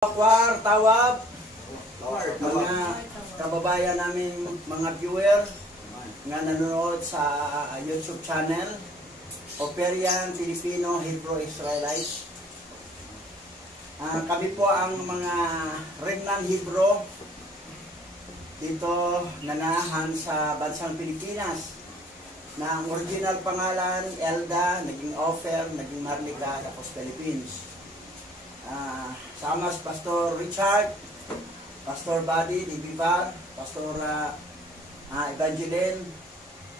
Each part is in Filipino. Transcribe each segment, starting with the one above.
Akwar, tawab, mga kababayan namin, mga viewer nga nanonood sa YouTube channel Operian Filipino Hebrew Israelite. Kami po ang mga Remnant Hebrew dito nanahan sa bansang Pilipinas na ang original pangalan Elda, naging Ofer, naging Marlica, tapos Philippines. Sama si Pastor Richard, Pastor Buddy, Libivar, Pastor Evangeline,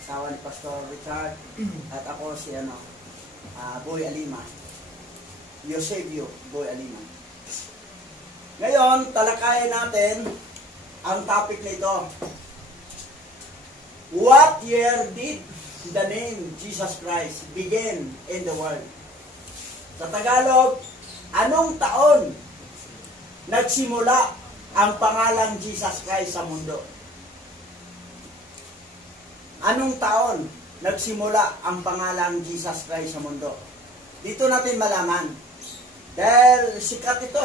asawa ni Pastor Richard, at ako si Boy Alima, Eusebio Boy Alima. Ngayon, talakayin natin ang topic nito. What year did the name Jesus Christ begin in the world? Sa Tagalog, anong taon nagsimula ang pangalang Jesus Christ sa mundo? Anong taon nagsimula ang pangalang Jesus Christ sa mundo? Dito natin malaman. Dahil sikat ito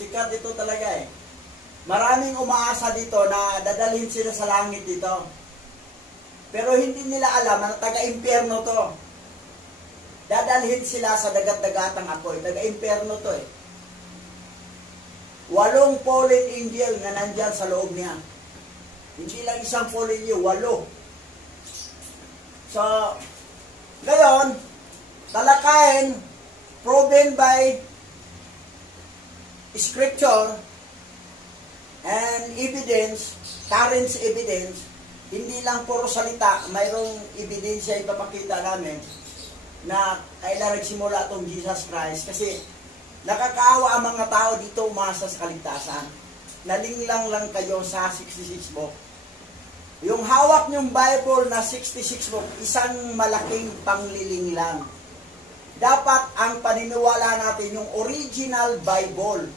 Sikat ito talaga Maraming umaasa dito na dadalhin sila sa langit dito. Pero hindi nila alam na taga-impyerno to. Dadalhin sila sa dagat-dagatang apoy. Taga-impyerno to 8 fallen angel na nandyan sa loob niya. Hindi lang isang fallen angel, 8. So, ngayon, talakayin, proven by scripture and evidence, current evidence, hindi lang puro salita, mayroong ebidensya ipapakita namin na kailan nagsimula itong Jesus Christ. Kasi nakakaawa ang mga tao dito umasa sa kaligtasan. Nalinglang lang kayo sa 66 book. Yung hawak niyong Bible na 66 book, isang malaking pangliling lang. Dapat ang paniniwala natin yung original Bible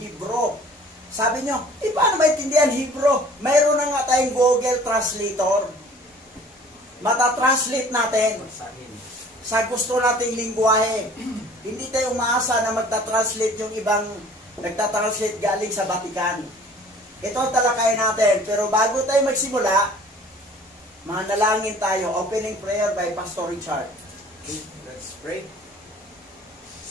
Hebrew. Sabi nyo, paano maintindihan Hebrew? Mayroon na nga tayong Google Translator. Matatranslate natin sa gusto nating lingwahe. Hindi tayo umaasa na magta-translate yung ibang nagta-translate galing sa Vatican. Ito ang talakayin natin. Pero bago tayo magsimula, manalangin tayo. Opening prayer by Pastor Richard. Okay, let's pray.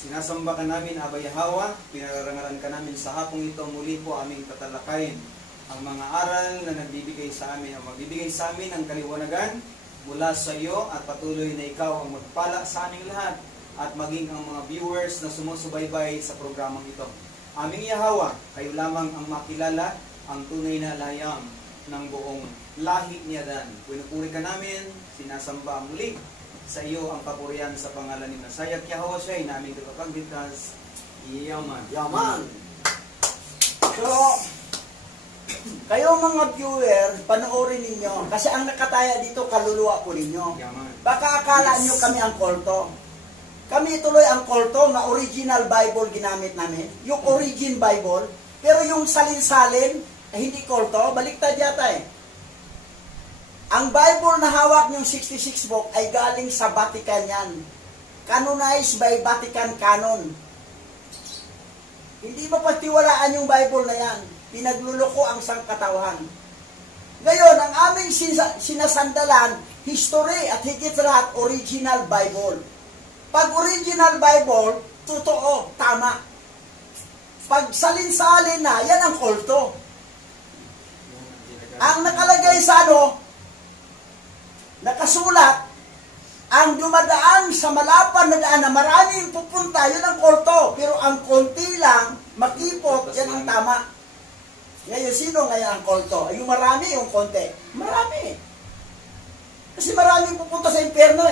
Sinasamba ka namin, Aba Yahawa, pinararangalan ka namin sa hapong ito, muli po aming tatalakayin ang mga aral na nagbibigay sa amin, o magbibigay sa amin ang kaliwanagan mula sa iyo, at patuloy na ikaw ang magpala sa aming lahat, at maging ang mga viewers na sumusubaybay sa programang ito. Aming Yahawa, kayo lamang ang makilala, ang tunay na layam ng buong lahi ni Adan. Pinupuri ka namin, sinasamba muli sa iyo ang papurihan sa pangalan ni Masayak Yahawa siya'y naming kapagligtas. Yaman. Yaman. So, kayo mga viewer, panoorin ninyo. Kasi ang nakataya dito, kaluluwa po ninyo. Yaman. Baka akala nyo kami ang kulto. Kami tuloy ang kulto na original Bible ginamit namin. Yung origin Bible. Pero yung salin-salin, hindi kulto. Baliktad yata Ang Bible na hawak yung 66 book ay galing sa Vatican yan. Canonized by Vatican Canon. Hindi mapagtiwalaan yung Bible na yan. Pinagluloko ang sangkatauhan. Ngayon, ang aming sinasandalan, history at higit sa lahat, original Bible. Pag original Bible, totoo, tama. Pag salin-salin na, yan ang kulto. Ang nakalagay sa nakasulat, ang dumadaan sa malapad na daan na maraming pupunta, yun ang kulto. Pero ang konti lang, makipot, yan ang tama. Ngayon, sino ngayon ang kulto? Yung marami, yung konti. Marami. Kasi maraming pupunta sa impyerno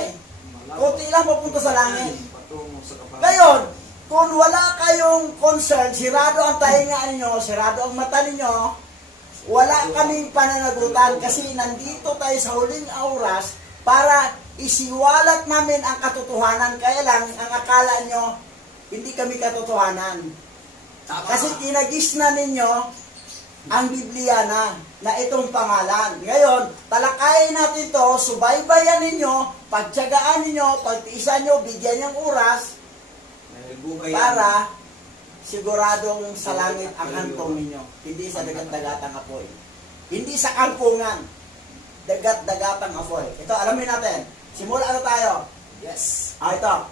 konti lang pupunta sa langit. Ngayon, kung wala kayong concern, sirado ang tainga ninyo, sirado ang mata ninyo, wala kaming pananagutan kasi nandito tayo sa huling oras para isiwalat namin ang katotohanan. Kaya lang, ang akala nyo, hindi kami katotohanan. Kasi kinagisna ninyo ang Biblia na itong pangalan. Ngayon, talakayin natin to, subaybayan ninyo, pagtyagaan ninyo, pagtiisan nyo, bigyan niyang oras para siguradong sa langit ang hantong ninyo. Hindi sa dagat-dagatang apoy. Hindi sa kangkungan. Dagat-dagatang apoy. Ito, alamin natin. Simula na tayo. Yes. Ito.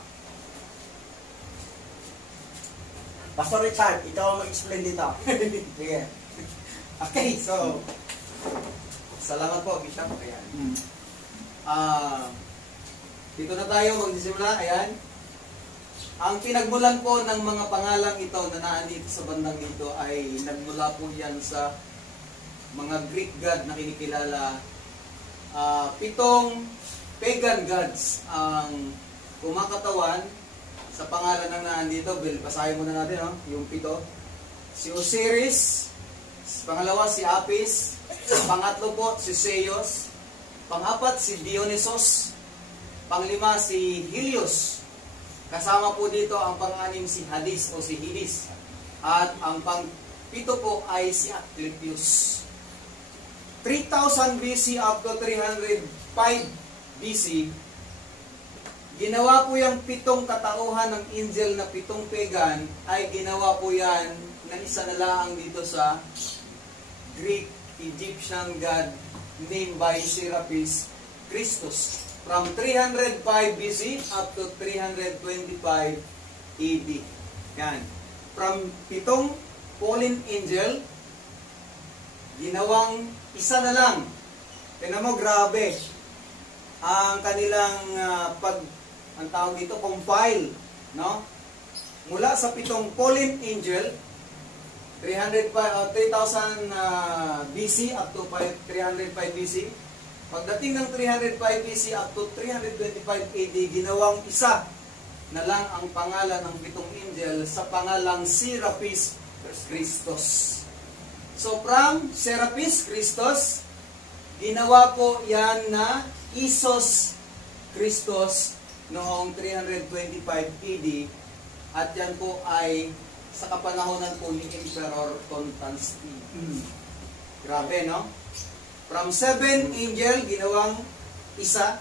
Pastor Richard, ikaw ang mag-explain dito. Sige. Okay, so, salamat po, Bishop. Ayan. Dito na tayo magsisimula. Ayan. Ang pinagmulan po ng mga pangalang ito na naandito sa bandang dito ay nagmula po yan sa mga Greek god na kinikilala. 7 pagan gods ang kumakatawan sa pangalan ng naandito. Bill, basahin muna natin, no? Yung 7. Si Osiris, pangalawa si Apis, pangatlo po si Zeus, pang-4 si Dionysos, pang-5 si Helios, kasama po dito ang pang-6 si Hades o si Hades, at ang pang-7 po ay si Asclepius. 3000 BC up to 305 BC, ginawa po yung 7 katauhan ng angel na 7 pagan, ay ginawa po yan na isa na lang dito sa Greek Egyptian god named by Serapis Christus. From 305 BC up to 325 AD. Yan. From 7 fallen angel, ginawang isa na lang. Tignan mo, grabe. Ang kanilang ang tawag dito, compile, no? Mula sa 7 fallen angel, 3000 BC up to 305 BC. Pagdating ng 305 BC up to 325 AD, ginawang isa na lang ang pangalan ng 7 angel sa pangalang Serapis Christus. So from Serapis Christus, ginawa po yan na Isos Christus noong 325 AD, at yan po ay sa kapanahonan po ni Emperor Constantine. Grabe, no? From 7 angel, ginawang isa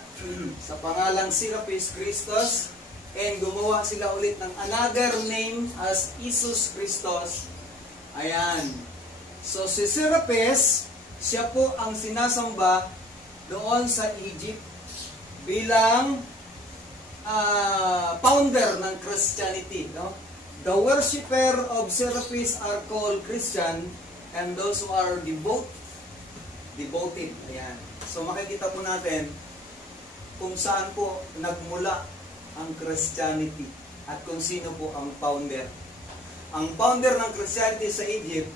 sa pangalang Serapis Christus, and gumawa sila ulit ng another name as Isus Christus. Ayan. So si Serapis, siya po ang sinasamba doon sa Egypt bilang founder ng Christianity, no? The worshipper of Serapis are called Christian, and those who are devoted. Ayan. So makikita po natin kung saan po nagmula ang Christianity at kung sino po ang founder. Ang founder ng Christianity sa Egypt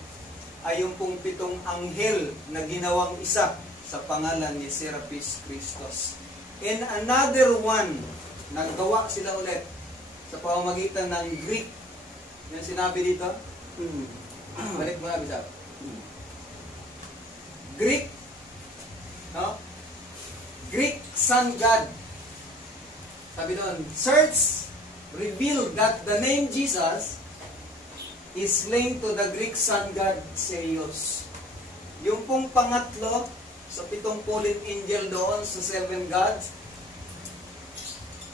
ay yung pong 7 anghel na ginawang isa sa pangalan ni Serapis Christus. And another one, naggawa sila ulit sa pamamagitan ng Greek. Yan sinabi dito. Balik mo na, Bisap. Greek, no? Greek sun god. Sabi doon, search revealed that the name Jesus is linked to the Greek sun god Zeus. Yung pong pangatlo sa 7 fallen angel doon sa 7 gods,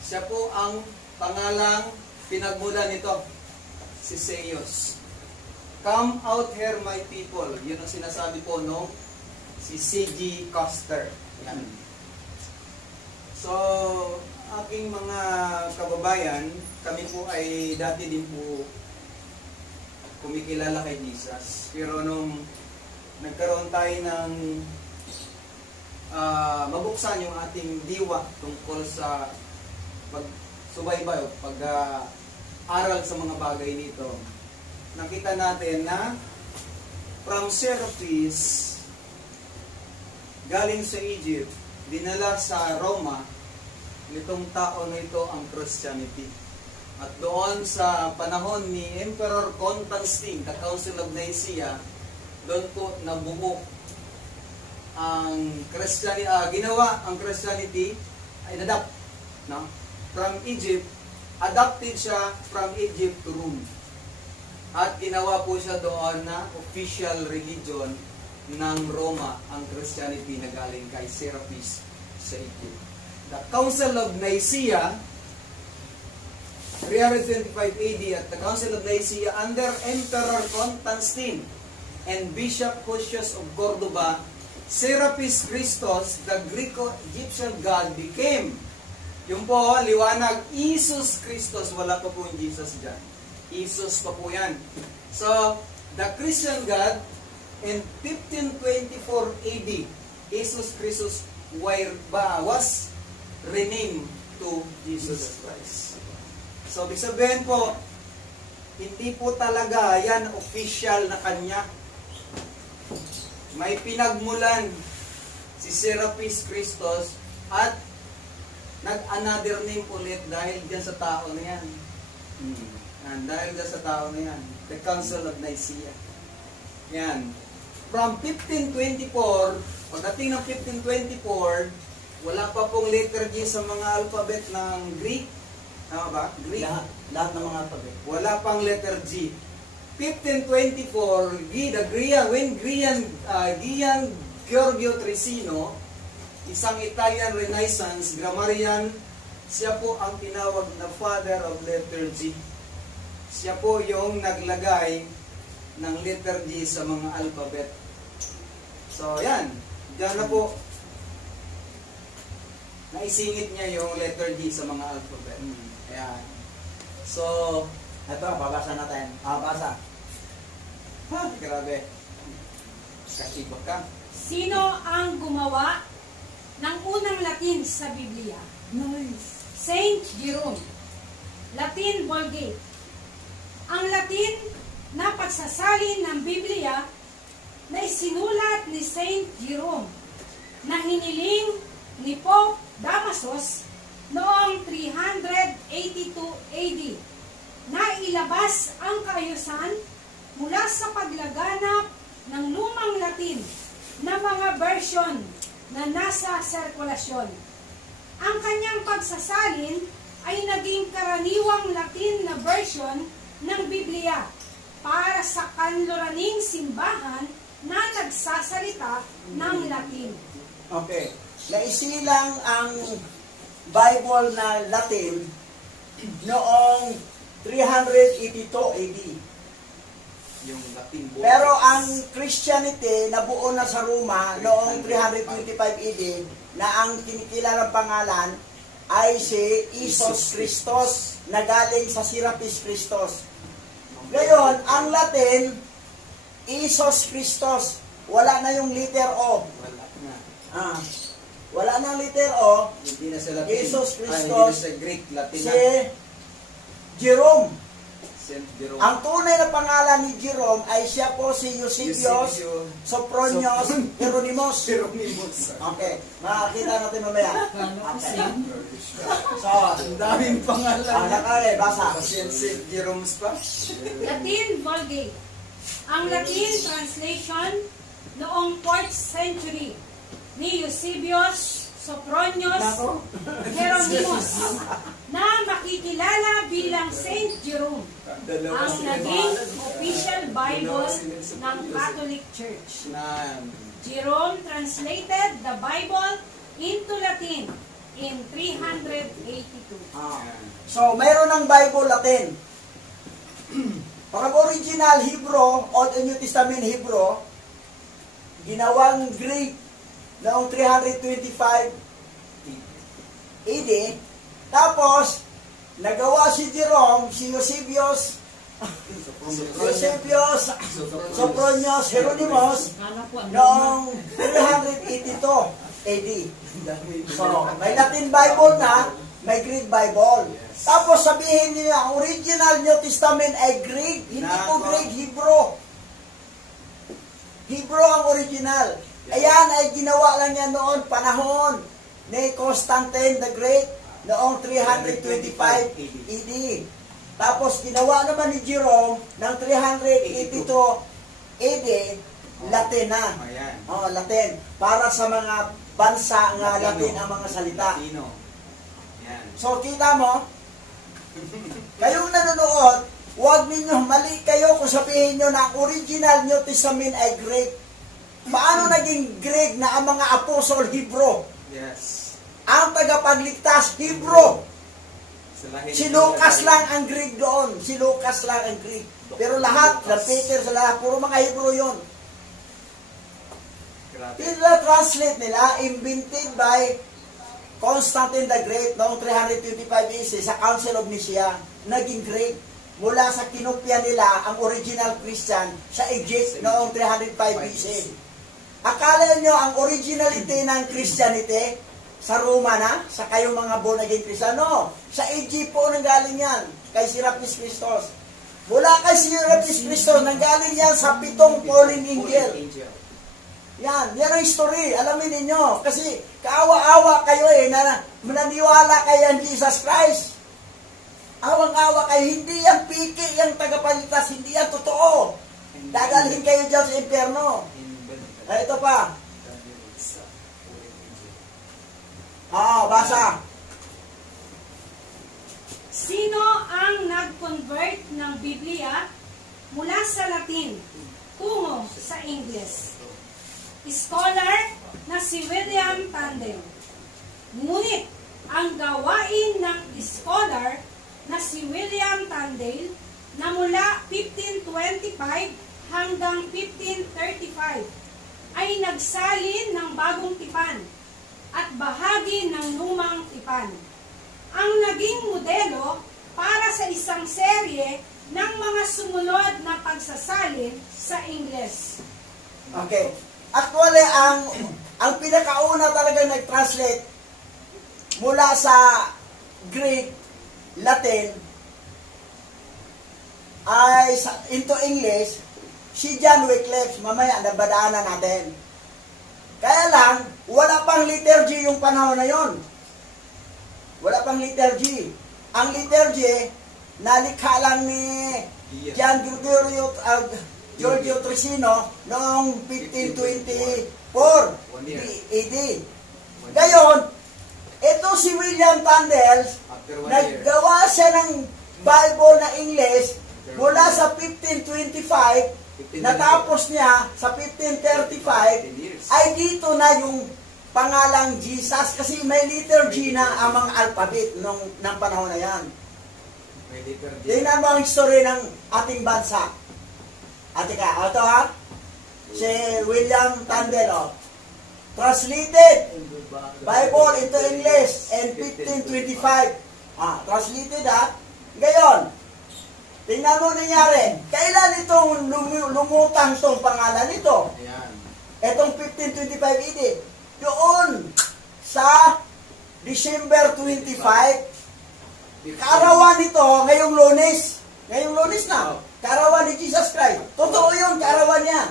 siya po ang pangalang pinagmula nito, si Zeus. Come out here my people. Yun ang sinasabi po no, si C.G. Custer. Yan. So, aking mga kababayan, kami po ay dati din po kumikilala kay Jesus. Pero nung nagkaroon tayo ng mabuksan yung ating diwa tungkol sa pagsubaybay o pag-aral sa mga bagay nito, nakita natin na from Serapis, galing sa Egypt, dinala sa Roma, nitong tao na ito ang Christianity. At doon sa panahon ni Emperor Constantine, the Council of Nicaea, doon po nabuo ang Christianity, ginawa ang Christianity, ay adapt, no? From Egypt, adopted siya from Egypt to Rome. At ginawa po siya doon na official religion ng Roma, ang Christianity na galing kay Serapis sa Egypt. The Council of Nicaea 325 AD at the Council of Nicaea under Emperor Constantine and Bishop Photius of Cordoba, Serapis Christos, the Greco-Egyptian god, became, yung po, liwanag, Isus Christos, wala pa po yung Jesus dyan. Isus pa po yan. So, the Christian God, in 1524 AD, Jesus Christus was renamed to Jesus Christ. So, ibig sabihin po, hindi po talaga yan official na kanya. May pinagmulan si Serapis Christos at nag-another name ulit dahil dyan sa tao na yan. Dahil dyan sa tao na yan. The Council of Nicaea. Yan. From 1524, pagdating ng 1524, wala pa pong letter G sa mga alphabet ng Greek. Tama ba? Greek. Lahat ng mga alphabet. Wala pang letter G. 1524, Gian Giorgio Tresino, isang Italian Renaissance grammarian, siya po ang tinawag na father of letter G. Siya po yung naglagay ng letter G sa mga alphabet. So, yan. Diyan na po naisingit niya yung letter G sa mga alphabet. Ayan. So, ito, babasa natin. Basa. Grabe. Kasibak ka. Sino ang gumawa ng unang Latin sa Biblia? Nice. Saint Jerome. Latin Vulgate. Ang Latin na pagsasalin ng Biblia na isinulat ni Saint Jerome na hiniling ni Pope Damasus noong 382 AD na ilabas ang kaayusan mula sa paglaganap ng lumang Latin na mga version na nasa sirkulasyon. Ang kanyang pagsasalin ay naging karaniwang Latin na version ng Biblia para sa kanluraning simbahan na nagsasalita ng Latin. Okay. Naisilang ang Bible na Latin noong 382 AD. Yung Latin book. Pero ang Christianity nabuo na sa Roma noong 325 AD na ang kinikilalang pangalan ay si Isus Christos na galing sa Serapis Christos. Ngayon, ang Latin, Isus Christos. Wala na yung letter O. Wala na. Wala na ang letter O. Hindi na sa Latin. Jesus Hindi Christos. na sa Greek. Latin Si na. Jerome. Saint Jerome. Ang tunay na pangalan ni Jerome ay siya po si Eusebius Sophronius Hieronymus. Hieronymus. Okay, makakita natin mamaya. Okay. So, Ang daming pangalan. nakakaya, basa. Saint Jerome pa. Latin Vulgate. Ang Latin translation noong 4th century ni Eusebius Sophronius Hieronymus na makikilala bilang Saint Jerome, ang naging official Bible ng Catholic Church. Jerome translated the Bible into Latin in 382. So, mayroon ng Bible Latin. Pag original Hebrew, Old and New Testament Hebrew, ginawang Greek noong 325 AD. Tapos, nagawa si Jerome, si Eusebius Sophronius Hieronymus noong 382 AD. So, may Latin Bible na, may Greek Bible. Tapos sabihin niyo, ang original New Testament ay Greek, hindi po Greek, Hebrew. Hebrew ang original. Ayan ay ginawa lang niya noon, panahon ni Constantine the Great, noong 325 AD. Tapos ginawa naman ni Jerome ng 382 AD, Latin na. Latin. Para sa mga bansa nga Latin ang mga salita. So kita mo, kayong nanonood, huwag ninyo, mali kayo kung sabihin nyo na ang original New Testament ay Greek. Paano naging Greek na ang mga apostol Hebrew? Yes. Ang tagapagligtas, Hebrew. Si Lucas lang ang Greek doon. Si Lucas lang ang Greek. Pero lahat, na Peter sa lahat, puro mga Hebrew yun. Translate nila, invented by Constantine the Great noong 325 BC sa Council of Nicaea. Naging Greek. Mula sa kinopya nila ang original Christian sa Egypt noong 305 BC. Akala nyo ang originality ng Christianity sa Roma na? Sa kayong mga born again Kristiyano? Sa Egypt po nanggaling yan. Kay Serapis Christos. Mula kay Serapis Christos, nanggaling yan sa 7 fallen angel. Yan ang history. Alamin ninyo. Kasi kaawa-awa kayo na mananiwala kayo ang Jesus Christ. Awang-awa kayo. Hindi yan piki, yung tagapalitas. Hindi yan totoo. Dadalhin kayo dyan sa impyerno. Ito pa. Basa. Sino ang nag-convert ng Biblia mula sa Latin tungo sa Ingles? Scholar na si William Tyndale. Ngunit ang gawain ng scholar na si William Tyndale na mula 1525 hanggang 1535 ay nagsalin ng bagong tipan at bahagi ng lumang tipan. Ang naging modelo para sa isang serye ng mga sumunod na pagsasalin sa Ingles. Okay. Actually, ang pinakauna talaga nag-translate mula sa Greek, Latin, ay into English, si John Wycliffe. Mamaya, nabadaanan natin. Kaya lang, wala pang liturgy yung panahon na yon. Wala pang liturgy. Ang liturgy, nalikha lang ni Gian Giorgio Trisino noong 1524 AD. Ngayon, ito si William Tyndale, naggawa siya ng Bible na English mula sa 1525, natapos niya sa 1535, ay dito na yung pangalang Jesus kasi may liturgy na ang mga alphabet ng panahon na yan. Tingnan mo ang history ng ating bansa. Ate ka, ito ha? Si William Tyndale, translated Bible into English in 1525. Translated ha? Ngayon, tingnan mo nangyari. Kailan itong lumutang itong pangalan nito? Itong 1525 AD. Doon sa December 25, kaarawan nito ngayong Lunes. Ngayong Lunes na. Kaarawan ni Jesus Christ. Totoo yun, kaarawan niya.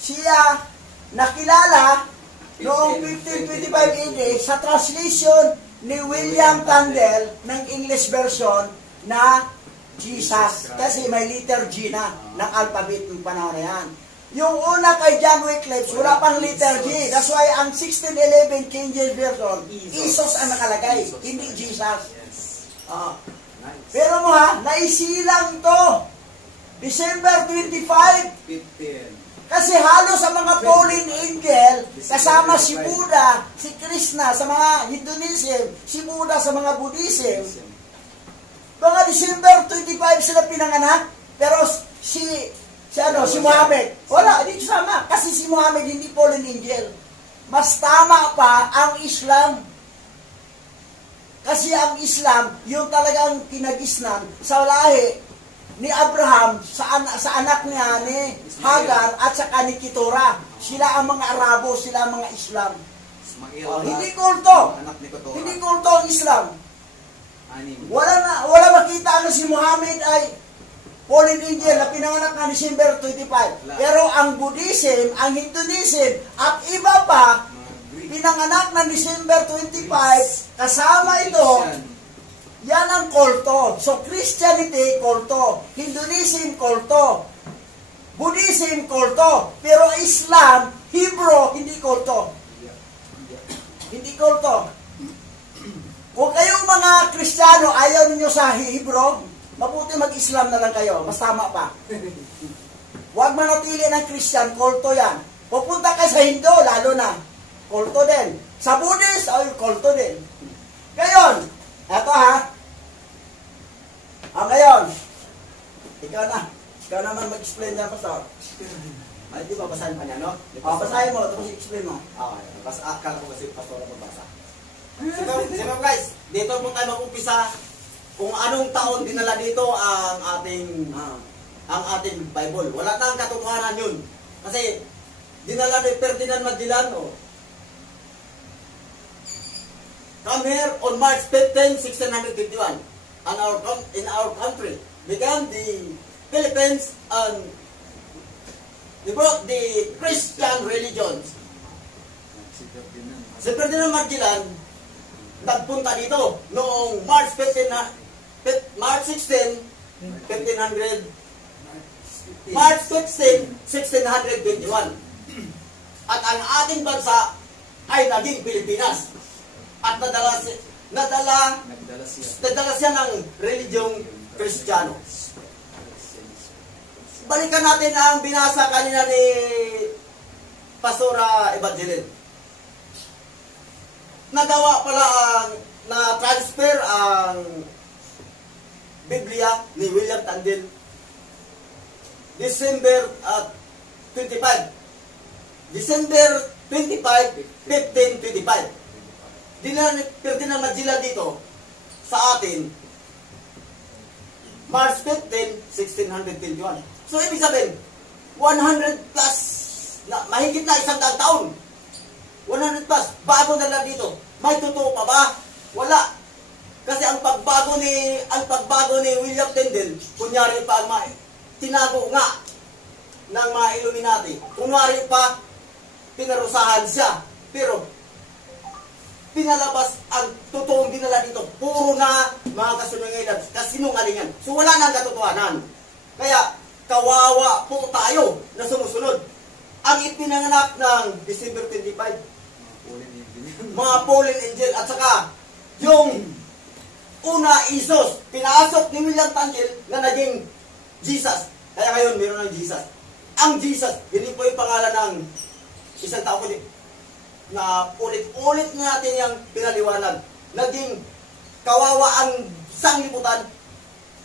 Siya nakilala noong 1525 AD sa translation ni William Tyndale ng English version na Jesus. Kasi may liturgy na ng alphabet ng panahon na yan. Yung una kay John Wycliffe, wala pang liturgy. That's why ang 1611 King James Version, Jesus ang nakalagay, hindi Jesus. Pero mo ha, naisilang to. December 25. Kasi halos sa mga fallen angel, kasama si Buddha, si Krishna sa mga Hinduism, si Buddha sa mga Buddhism, mga December 25 sila pinanganak. Pero si Muhammad, wala, hindi sama. Kasi si Muhammad hindi fallen angel. Mas tama pa ang Islam. Kasi ang Islam, yung talagang kinagisnan sa lahi ni Abraham, sa anak niya ni Hagar at saka ni Keturah. Sila ang mga Arabo, sila ang mga Islam. Hindi kulto. Hindi kulto ang Islam. Wala makita na si Muhammad ay fallen angel na pinanganak na December 25. Pero ang Buddhism, ang Hinduism, at iba pa, pinanganak ng December 25, kasama ito, yan ang kulto. So, Christianity, kulto. Hinduism, kulto. Buddhism, kulto. Pero Islam, Hebrew, hindi kulto. Hindi kulto. Kung kayong mga Kristiyano, ayaw ninyo sa Hebrew, mabuti mag-Islam na lang kayo. Mas tama pa. Huwag manatili ng Christian, kulto yan. Pupunta kayo sa Hindu, lalo na. Kulto din. Sa Buddhist, ay kulto din. Ngayon, eto ha, Ngayon, ikaw na. Ikaw naman mag-explain dyan, Pastor. Ay, di ba basahin pa niya, no? Basahin mo, tapos i-explain mo. Okay. Akala ko kasi pastor na magbasa. Sino guys, dito po tayo mag-umpisa kung anong taon dinala dito ang ating Bible. Wala nang katotohanan yun. Kasi dinala ni Ferdinand Magellan, come here on March 15, 1651. In our country began the Philippines and they brought the Christian religions. Si Ferdinand Magellan nagpunta dito noong March 16, 1621. At ang ating bansa ay naging Pilipinas. At nadala siya ng religyong Kristiyano. Balikan natin ang binasa kanina ni Pastora Evangeline. Nagawa pala na-transfer ang Biblia ni William Tyndale December 25. December 25, 1525. Dinala ni Ferdinand Magellan dito sa atin March 15, 1621. So, ibig sabihin, 100 plus, mahigit na 100 taon. 100 plus, bago na lang dito. May totoo pa ba? Wala. Kasi ang pagbago ni William Tyndale, kunyari pa tinago nga ng mga Illuminati. Kunyari pa, pinarusahan siya. Pero, pinalabas ang totoong dinala dito. Puro na mga kasinungalingan. So, wala nang katotohanan. Kaya, kawawa po tayo na sumusunod. Ang ipinanganak ng December 25, mga fallen angel, at saka yung una Isos, pinasok ni William Tyndale na naging Jesus. Kaya ngayon, meron ng Jesus. Ang Jesus, hindi po yung pangalan ng isang tao, kundi na ulit-ulit natin yung pinaliwanag. Naging kawawa ang sanglibutan,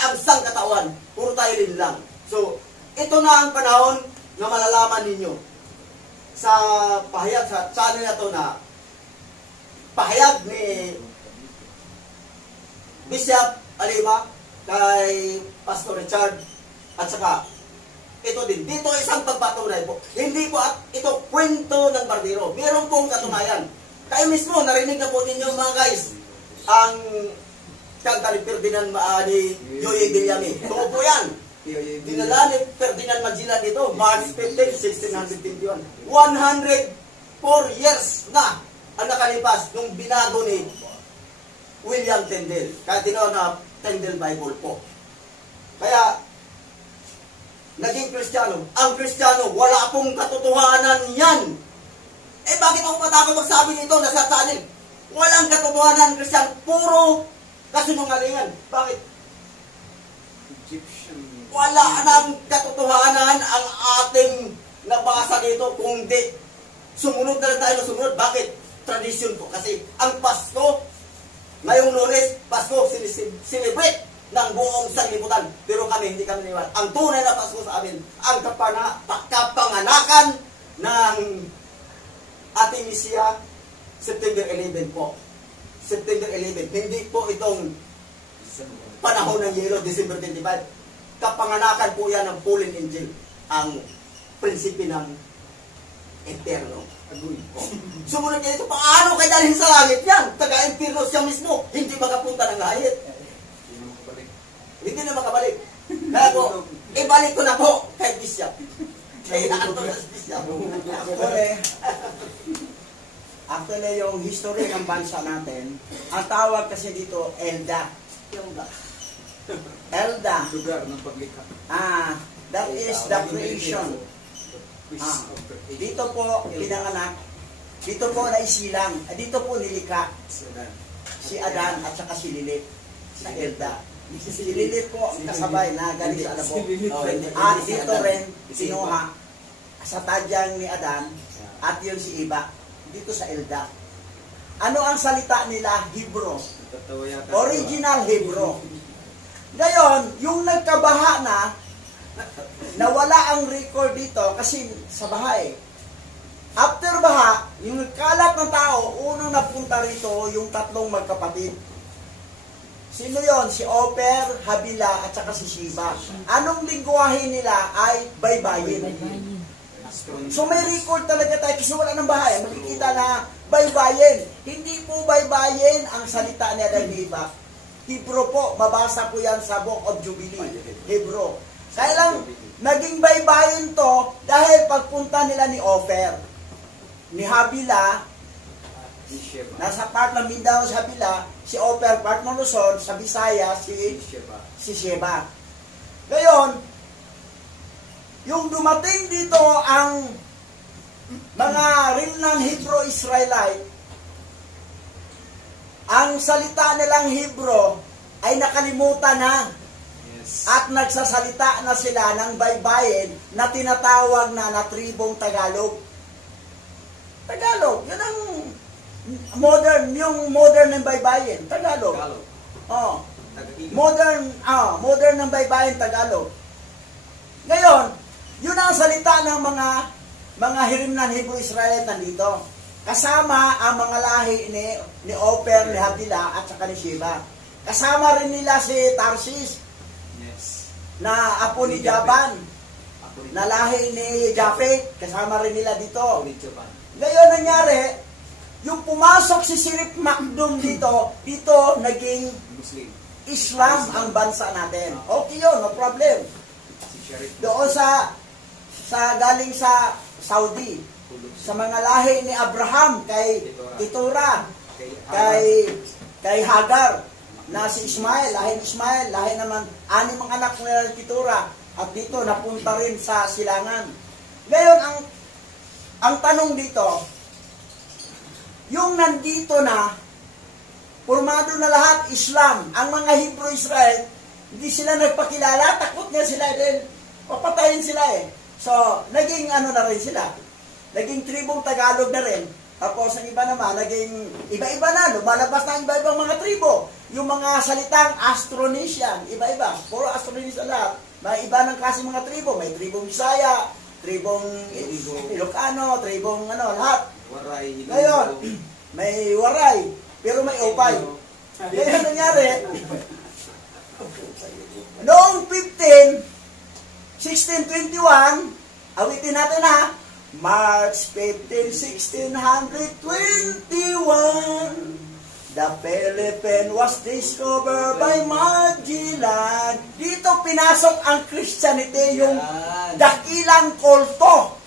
ang sangkatawan. Puro tayo rin lang. So, ito na ang panahon na malalaman ninyo sa pahayag sa channel na to na pahayag ni Bishop Alima kay Pastor Richard at saka ito din. Dito isang pagpatunay po. Hindi po at ito kwento ng barbero. Meron pong katunayan. Kayo mismo, narinig na po ninyo mga guys ang kanta ni Ferdinand ni Yoye Villame. Totoo po yan. Dinala ni Ferdinand Magellan dito, March 15, 1621. 104 years na ang nakalipas nung binago ni William Tyndale. Kaya tinawag na Tyndale Bible po. Kaya, naging Kristiyano. Ang Kristiyano, wala pong katotohanan yan. Eh, bakit ako matakot magsabi nito na sa channel? Walang katotohanan ang Kristiyano. Puro kasinungalingan. Bakit? Wala nang katotohanan ang ating nabasa dito kung di sumunod na lang tayo na sumunod. Bakit? Tradisyon po. Kasi ang Pasko, ngayong Lunes, Pasko, celebrate ng buong sanglibutan. Pero kami, hindi kami niwala. Ang tunay na Pasko sa amin, ang kapanganakan ng ating Mesiya, September 11 po. September 11. Hindi po itong panahon ng yelo, December 25. Kapanganakan po yan ng fallen angel, ang prinsipe ng eterno. Sumunod niya ito, paano kayo dalhin sa langit yan? Taga-impirno siya mismo, hindi makapunta ng langit. Hindi na makabalik. Kaya po, ibalik ko na po kay Bishop. Kaya ato na si Bishop. Actually, yung history ng bansa natin, ang tawag kasi dito, Elda. Elda. Lugar ng paglikha. That is the creation. Dito po pinanganak. Dito po naisilang. Dito po nilikha. Si Adan at saka si Lilith. Sa Elda. Si Lilith po kasabay na galing sa Alabok. At dito rin sinuha sa tadyang ni Adan at yun si Iba. Dito sa Elda. Ano ang salita nila? Hebrew. Original Hebrew. Ngayon, yung nagkabaha na, nawala ang record dito kasi sa baha eh. After baha, yung nagkalat ng tao, unang napunta rito yung tatlong magkapatid. Sino yon? Si Oper, Habila, at saka si Sheba. Anong lingwahe nila ay baybayin. So may record talaga tayo kasi wala ng bahay. Makikita na baybayin. Hindi po baybayin ang salita ni Adan Eva. Hebrew po, mabasa po yan sa Book of Jubilee. Hebrew. Kaya lang, naging baybayin to dahil pagpunta nila ni Ofer, ni Habila, nasa part ng Mindanao sa Habila, si Ofer, part ng Luzon, sa Bisaya, si Sheba. Ngayon, yung dumating dito ang mga rimnang Hebrew-Israelite, ang salita nilang Hebrew ay nakalimutan na. At nagsasalita na sila ng baybayin na tinatawag na tribong Tagalog. Tagalog, yun ang modern, yung modern ng baybayin, Tagalog. Oh. Modern ng baybayin, Tagalog. Ngayon, yun ang salita ng mga hirimnan Hebrew-Israelite nandito. Kasama ang mga lahi ni Oper, ni Habila, at saka ni Sheba. Kasama rin nila si Tarsis, na apo ni Jaban, na lahi ni Japhet, kasama rin nila dito. Ngayon nangyari, yung pumasok si Sirip Makdum dito naging Islam ang bansa natin. Okay yun, no problem. Doon sa galing sa Saudi, sa mga lahi ni Abraham, kay Keturah, kay Hagar, na si Ismael, lahi naman, 6 mga anak ni Keturah, at dito napunta rin sa silangan. Ngayon, ang tanong dito, yung nandito na, formado na lahat Islam, ang mga Hebrew-Israel, hindi sila nagpakilala, takot nga sila din, papatayin sila eh. So, naging na rin sila, naging tribong Tagalog na rin. Tapos ang iba naman, naging iba-iba na, lumalabas na iba-ibang mga tribo. Yung mga salitang Austronesian, iba-iba, puro Austronesian lahat. May iba ng klase mga tribo, may tribong Bisaya, tribong Ilocano, tribong lahat. Ngayon, may Waray, pero may Opay. Ngayon nangyari, noong 1621, awitin natin ha, March 15, 1621, the Philippines was discovered by Magellan. Dito pinasok ang Christianity, yung dakilang kulto.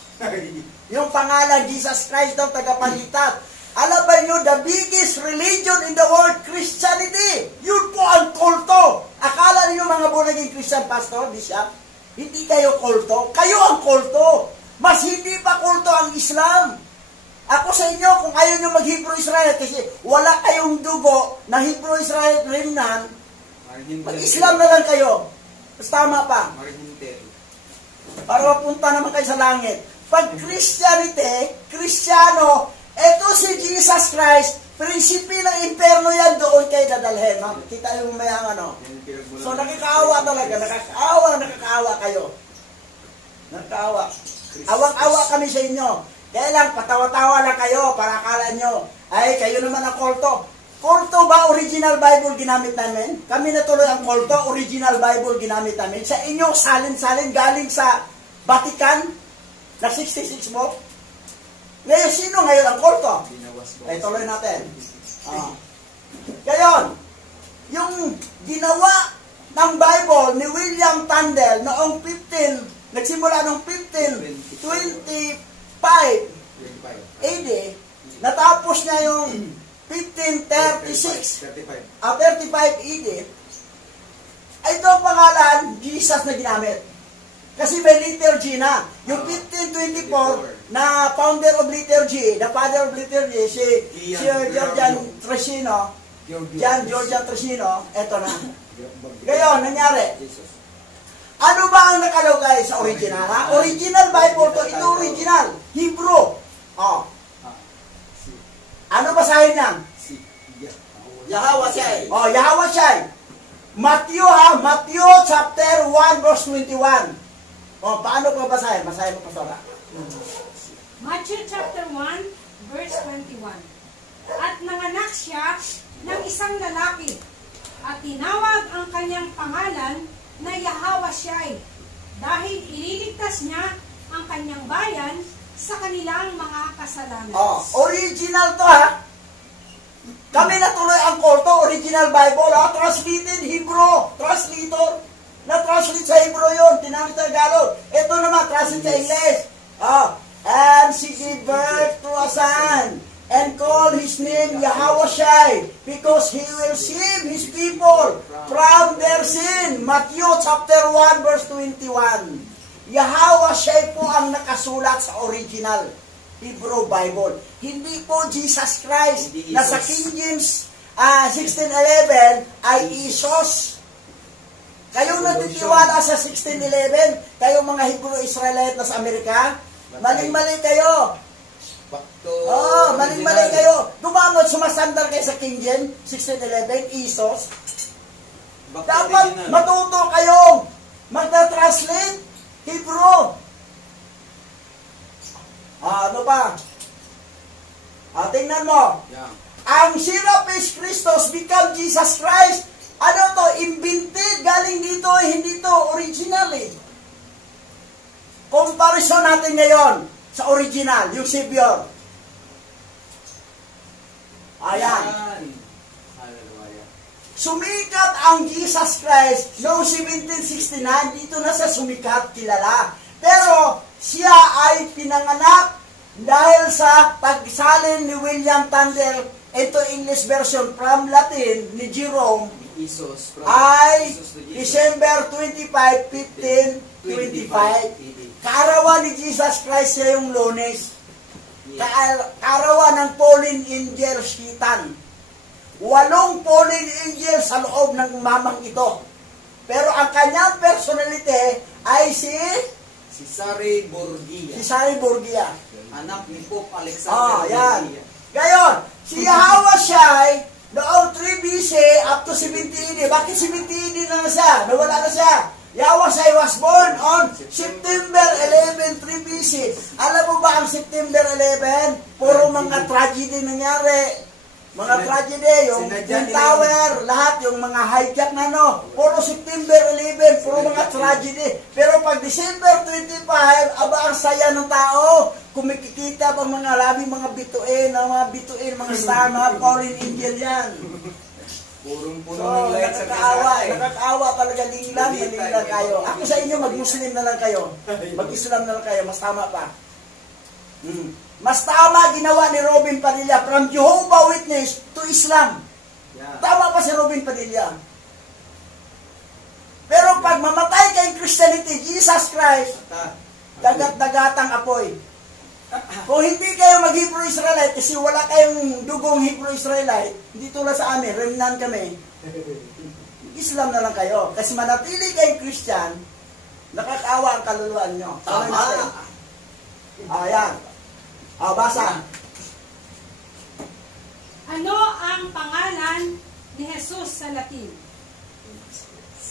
Yung pangalan, Jesus Christ daw, tagapalitan. Alam ba nyo, the biggest religion in the world, Christianity. Yun po ang kulto. Akala niyo mga bunaging Christian pastor, bishop, hindi kayo kulto. Kayo ang kulto. Mas hindi pa kulto ang Islam. Ako sa inyo, kung ayaw nyo mag-Hebrew-Israel, kasi wala kayong dugo na Hebrew-Israel rimnan, mag-Islam na lang kayo. Mas tama pa. Para mapunta naman kayo sa langit. Pag Christianity, Kristiyano, eto si Jesus Christ, prinsipi ng imperno yan, doon kayo dadalhin. Kita yung may So nakakaawa talaga, nakakaawa kayo. Nakakaawa. Awang-awa kami sa inyo. Kaya lang, patawa-tawa lang kayo para akala nyo, ay, kayo naman ang kulto. Kulto ba original Bible ginamit namin? Kami na tuloy ang kulto, original Bible ginamit namin. Sa inyo, salin-salin galing sa Vatican, na 66 mo. Ngayon, sino ngayon ang kulto? Ay, tuloy natin. Ngayon, yung ginawa ng Bible ni William Tyndale noong nagsimula noong 1525 AD, natapos niya yung 1536 35 AD. Ito ang pangalan, Jesus na ginamit. Kasi may liturgy na. Yung 1524 na founder of liturgy, the father of liturgy, si Georgian Tresino, Georgian Tresino, eto na. Ngayon, nangyari. Ano ba ang nakalagay sa original? Ha? Original Bible to. Ito original. Hebrew. Ano basahin niyan? Yahweh Shai. Yahweh Shai. Matthew ha, Matthew chapter 1 verse 21. O, paano ko basahin? Basahin mo, Pastora. Matthew chapter 1, verse 21. At nanganak siya ng isang lalaki, at tinawag ang kanyang pangalan na Yahweh Shai, dahil ililigtas niya ang kanyang bayan sa kanilang mga kasalanan. Oh, original to ha. Kami natuloy ang kulto, original Bible ha, translated Hebrew, translator. Na-translate sa Hebrew yun, tinamit sa Tagalog. Ito naman, translate sa English. Oh, and she gave birth to a son, and called his name Yahweh Shai, because he will save his people from their sin. Matthew chapter 1 verse 21. Yahweh Shai po ang nakasulat sa original Hebrew Bible. Hindi po Jesus Christ na sa King James 1611 ay Isos. Kayong natitiwala sa 1611, kayong mga Hebrew Israelite na sa Amerika, maling-mali kayo. Maling-mali kayo. Dumamot, sumasandal kayo sa King James 1611, Isos. Dapat matuto kayong magta-translate Hebrew. Ano pa? Tingnan mo. Yeah. Ang Serapis Christos become Jesus Christ. Ano to? Invented. Galing dito. Hindi to original eh. Comparison natin ngayon sa original, yung Savior. Ayan. Sumikat ang Jesus Christ noong 1769. Dito na sa sumikat kilala. Pero siya ay pinanganak dahil sa pagsalin ni William Tyndale, ito English version from Latin ni Jerome, Isos, ay December 25, 1525. Kaarawan ni Jesus Christ siya yung Lunes. Kaarawan ng fallen angel Shitan. 8 fallen angel sa loob ng mamang ito. Pero ang kanyang personality ay si Cesare Borgia. Cesare Borgia. Anak ni Pope Alexander. Yan. Gayon, si Yahweh Shai, noong 3 BC up to 70 AD. Bakit 70 AD na siya? Nawala na siya. Yahweh Shai was born on September 11, 3 BC. Alam mo ba ang September 11? Puro mga tragedy nangyari. Mga tragedy, yung Twin Tower, lahat, yung mga hijack na puro September 11, puro mga tragedy. Pero pag December 25, aba ang saya ng tao. Kumikikita pa mga labi, mga bituin, mga star, mga fallen angel yan. Purong-puno So, ng light sa nakakaawa talaga, linglang kayo. Ako sa inyo, mag-Muslim na lang kayo. Mag-Islam na lang kayo, mas tama pa. Mas tama ginawa ni Robin Padilla from Jehovah Witness to Islam. Yeah. Tama pa si Robin Padilla. Pero pag mamatay kay Christianity, Jesus Christ, dagat-dagatang apoy. Kung hindi kayo mag-Hebrew Israelite, kasi wala kayong dugong Hebrew Israelite, hindi tulad sa amin, remnant kami, Islam na lang kayo. Kasi manatili kayong Christian, nakakaawa ang kaluluwan nyo. Tama. Ayan. Basa. Ano ang pangalan ni Jesus sa Latin?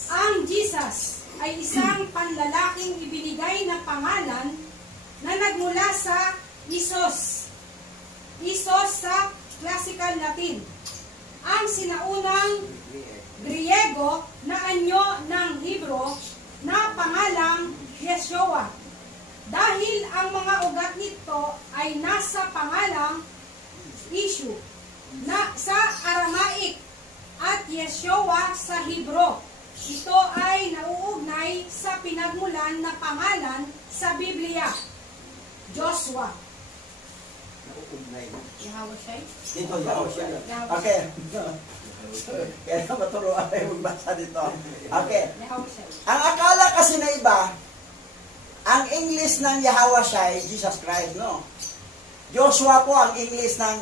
Ang Jesus ay isang panlalaking ibinigay na pangalan na nagmula sa Isos. Isos sa classical Latin. Ang sinaunang Griego na anyo ng Hebrew na pangalang Yeshua. Dahil ang mga ugat nito ay nasa pangalang issue na sa Aramaic at Yeshua sa Hebrew. Ito ay nauugnay sa pinagmulan na pangalan sa Biblia, Joshua. Nauugnay. Yahweh Shai? Dito, Yahweh Shai. Okay. Kaya maturuan tayo magbasa dito. Okay. Yahweh Shai. Ang akala kasi na iba, ang English ng Yahweh Shai, Jesus Christ, no? Joshua po ang English ng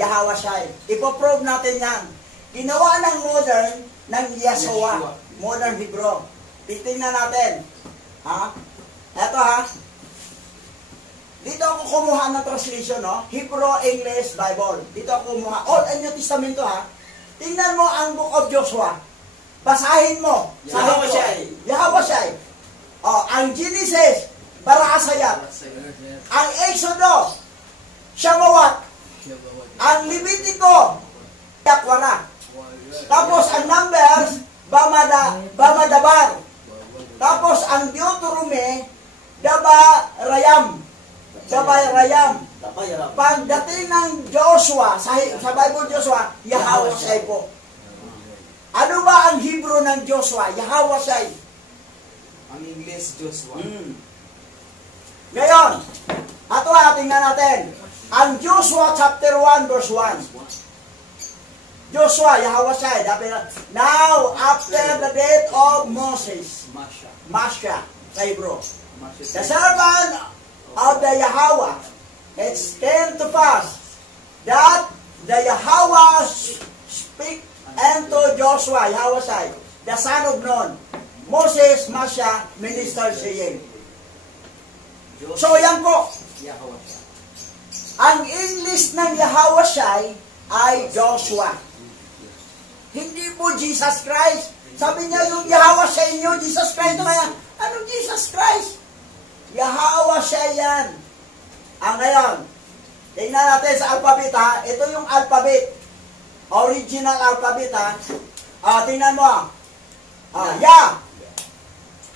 Yahweh Shai. Ipoprove natin yan. Ginawa ng modern ng Yeshua. Modern Hebrew. Titingnan natin. Eto Dito ako kumuha ng translation, no? Hebrew, English, Bible. Dito ako kumuha. Old and New Testamento, Tingnan mo ang Book of Joshua. Basahin mo. Yahawashai. Ang Genesis, Barasayat. Ang Exodo, Shamawat. Ang Levitico, Yakwara. Tapos ang Numbers, Bamadabar. Tapos ang Deuteronomy, Dabarayam. Pagdating ng Joshua, sa Bible Joshua, Yahawashai po. Ano ba ang Hebrew ng Joshua? Yahawashai. Ang English, Joshua. Ngayon, tingnan natin. Ang Joshua chapter 1 verse 1. Joshua, Yahawashai. Now, after the death of Moses, Masha, sa Hebrew, the servant of the Yahweh, it came to pass that the Yahweh speak unto Joshua, Yahawashai, the son of Nun, Moses, Masha, minister saying. So yan po. Ang English ng Yahawashai ay Joshua. Hindi po Jesus Christ. Sabi niya yung Yahawashai inyo, Jesus Christ naman. Anong Jesus Christ? Yahawashai yan. Ngayon, tingnan natin sa alphabet ha. Ito yung alphabet. Original alphabet ha. Tingnan mo. Ya.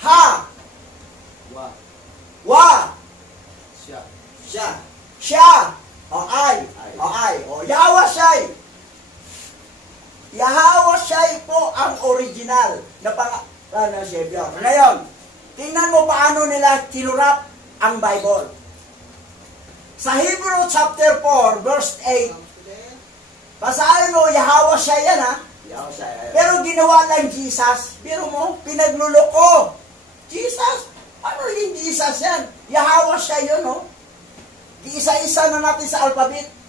Ha. Wa. Siya. Ay. Yahawashai. Yahawashai po ang original na Savior. Ngayon, tingnan mo paano nila tinurap ang Bible. Sa Hebrew chapter 4, verse 8, basahin mo, Yahawashai yan ha. Pero ginawa lang Jesus. Pero mo, pinagluloko. Jesus? Ano yung Jesus yan? Yahawashai yun, no? Isa-isa na natin sa alphabet.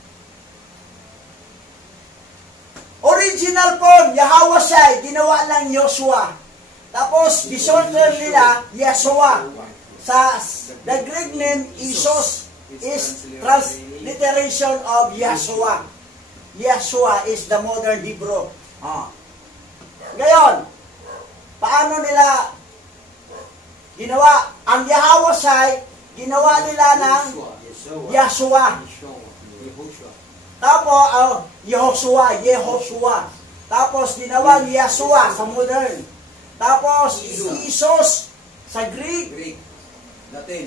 Original form, Yahawashai, ginawa lang Joshua. Tapos, disorder nila, Yeshua. The Greek name, Isos, is transliteration of Yeshua. Yeshua is the modern Hebrew. Ngayon, paano nila ginawa? Ang Yahawashai, ginawa nila ng Yeshua. Tapos, Yehoshua. Tapos, ginawang Yeshua sa modern. Tapos, Isos sa Greek.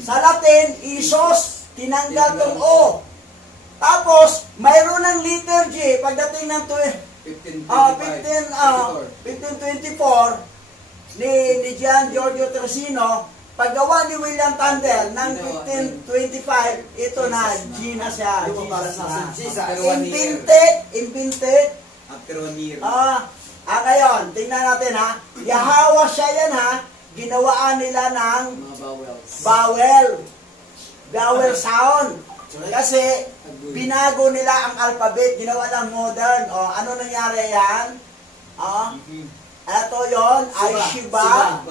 Sa Latin, Isos, tinanggal ng O. Tapos, mayroon ng letter G. Pagdating ng 1524, ni Gian Giorgio Teresino, paggawa ni William Tyndale ng 1525, ito na, G na siya. Invented. After 1 year. Ngayon, tingnan natin ha. Yahawashai yan ha. Ginawaan nila ng vowel sound. Kasi binago nila ang alphabet, ginawa lang modern. Ano nangyari yan? Ito yon ay Shiba.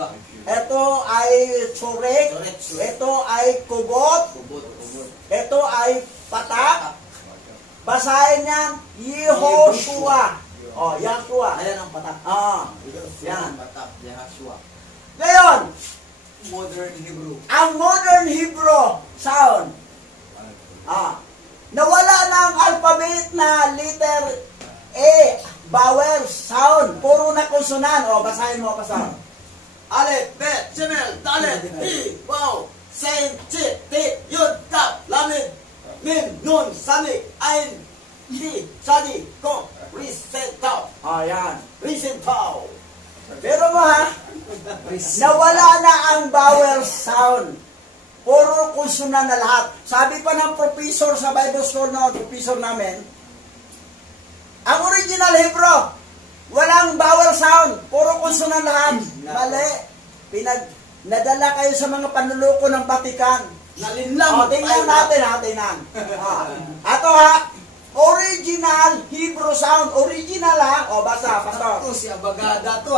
Ito ay Chorek. Ito ay Kubot. Ito ay Patak. Basahin niyan, Yehoshua. Yahshua. Ayan ang Patak. Yan. Ngayon, Modern Hebrew. ang modern Hebrew sound, nawala na ang alphabet na letter A, vowel sound, puro na konsonan. Basahin mo, Pastor. Aleph, Bet, Gimel, Dalet, Hi, Waw, Sin, Chit, Tit, Yud, Kap, Lamed, Mim, Nun, Sanik, Ain, Li, Sadi, Ko, Risentao. Yan. Risentao. Pero mo ha, nawala na ang vowel sound. Puro konsonan na lahat. Sabi pa ng professor sa Bible School noon, professor namin, ang original Hebrew, walang vowel sound. Puro konsonan lahat. Mali. Nadala kayo sa mga panluloko ng Vatican. Nalinlang. Tingnan natin ha, tingnan. Ato ha, original Hebrew sound. Original ha. Basa, Pastor. Ito si Abagada to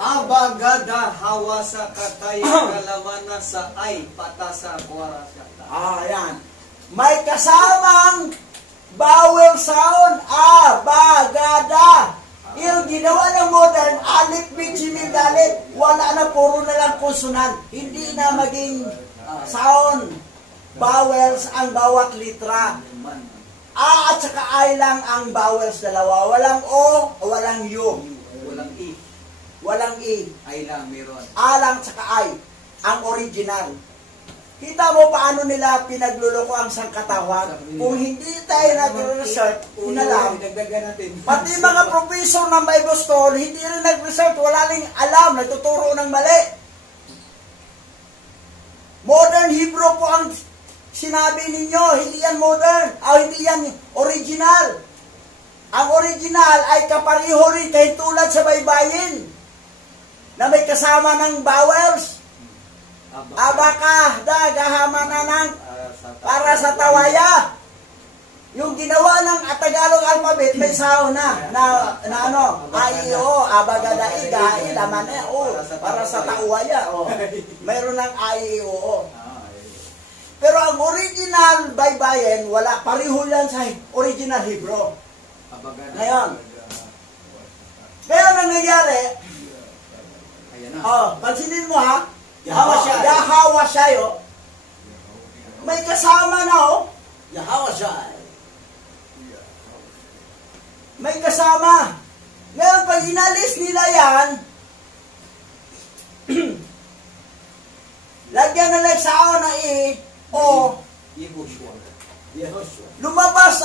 Abagada hawa sa katay kalamana sa ay patasa kuwara sa ta. Yan. May kasamang vowel sound. Abagada. Yung ginawa ng modern, alif, bit, simil, dalit, wala na, puro na lang konsonan. Hindi na maging sound, vowels ang bawat litra. A at saka I lang ang vowels dalawa. Walang O, walang U. Walang E. Walang E. Ay lang, meron. A lang saka I. Ang original. Kita mo paano nila pinagluloko ang sangkatawan? Kung hindi tayo nag-research, inalam, Dagdagan natin. pati mga professor ng Bible School, hindi rin nag-research, wala rin alam, nagtuturo ng mali. Modern Hebrew po ang sinabi ninyo, hindi yan modern, hindi yan original. Ang original ay kapareho rin kahit tulad sa baybayin na may kasama ng vowels. Abaka, gahama na ng para sa tawaya. Yung ginawa ng Tagalog alphabet, may sound na ano, A-I-O, abagadai, gahi, laman o, para sa tawaya. Mayroon ng A-I-O. Pero ang original baybayin, wala, pareho yan sa original Hebrew. Ngayon, ang nangyayari, pansinin mo ha, Yahawa siya, may kasama na, Yahawa siya. may kasama. Ngayon, pag inalis nila yan, lagyan na lang sa O na E, O, Yehoshua. lumabas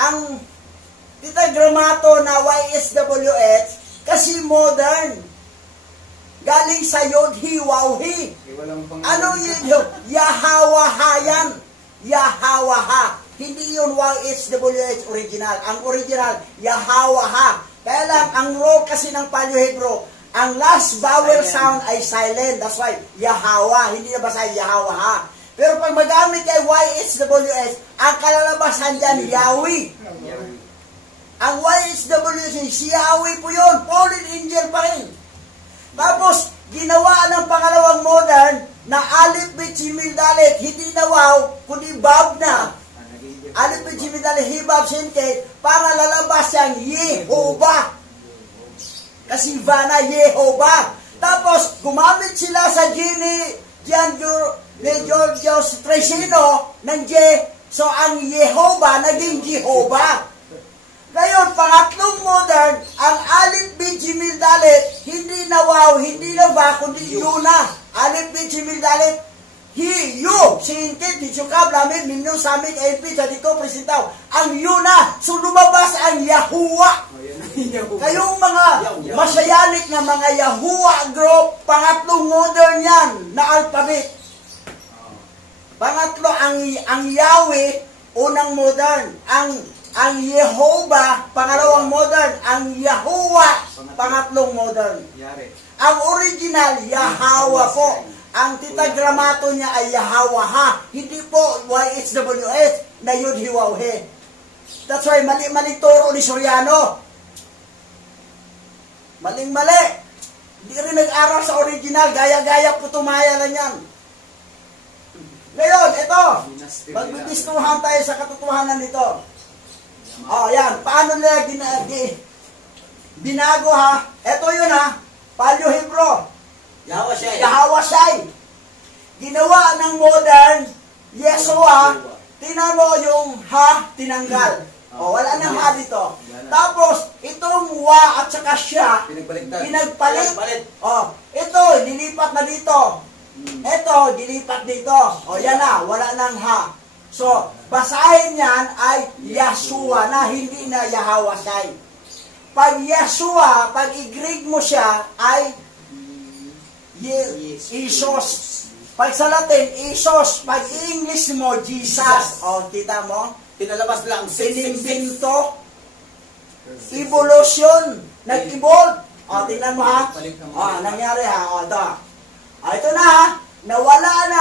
ang titagramato na YSWH kasi modern. Galing sa Yod, Hi, Waw, Hi. Ano yun? Yahawaha yan. Yahawaha. Hindi yun YHWH original. Ang original, Yahawaha. Kaya lang, ang role kasi ng Paleo Hebrew, ang last vowel sound ay silent. That's why, Yahawa. Hindi na basa Yahawaha. Pero pag magamit ay YHWH, ang kalalabasan dyan, Yahweh. Ang YHWH, si Yahweh po yun. Fallen angel pa rin. Tapos, ginawa ng pangalawang modern na alif, bit, simil, dalit. Hindi na wow, kundi bab na. Alif, bit, simil, dalit, hibab, sinke, para lalabas yung Yehovah. Kasi Ivana, Yehovah. Tapos, gumamit sila sa Gini, ni Georgios Tresino, ng J. So, ang Yehovah, naging Jehovah. Ngayon, pangatlong modern, ang alif, bit, simil, dalit, hindi na wow, hindi na ba, kundi yuna. Alif, bit, simil, dalit, hi, yu, sintit, tisukab, lamin, minyo, samit, aypit, sa dito, presentaw. Ang yuna, so lumabas ang Yahuwah. Kayong mga masayanik na mga Yahuwah group, pangatlong modern yan, na alphabet. Pangatlo, ang Yahweh, unang modern. Ang Yehovah, pangalawang modern. Ang Yahuwah, pangatlong modern. Ang original, Yahawa po. Ang titagramato niya ay Yahawaha. Hindi po YHWH na Yud Hiwawhe. That's why mali-mali turo ni Soriano. Maling-mali. Hindi rin nag-aral sa original. Gaya-gaya po tumaya lang yan. Ngayon, ito. Magbibistuhan tayo sa katotohanan nito. Yan. Paano nila binago ha? Ito yun ha. Paleo Hebrew. Yahawashai. Ginawa ng modern Yeshua. Tingnan mo yung ha, tinanggal. Wala nang ha dito. Tapos, itong wa at saka siya, pinagpalit. Ito, dilipat na dito. Ito, dilipat dito. Yan na, wala nang ha. So, basahin yan ay Yeshua na, hindi na Yahawashai. Pag Yeshua, pag i-Greek mo siya, ay Isos. Pag sa Latin, Isos. Pag English mo, Jesus. Kita mo? Pinalabas lang. Sinimbinto. Evolution. Nag-evolve. Tingnan mo ha. Nangyari ha. Ito na ha. Nawala na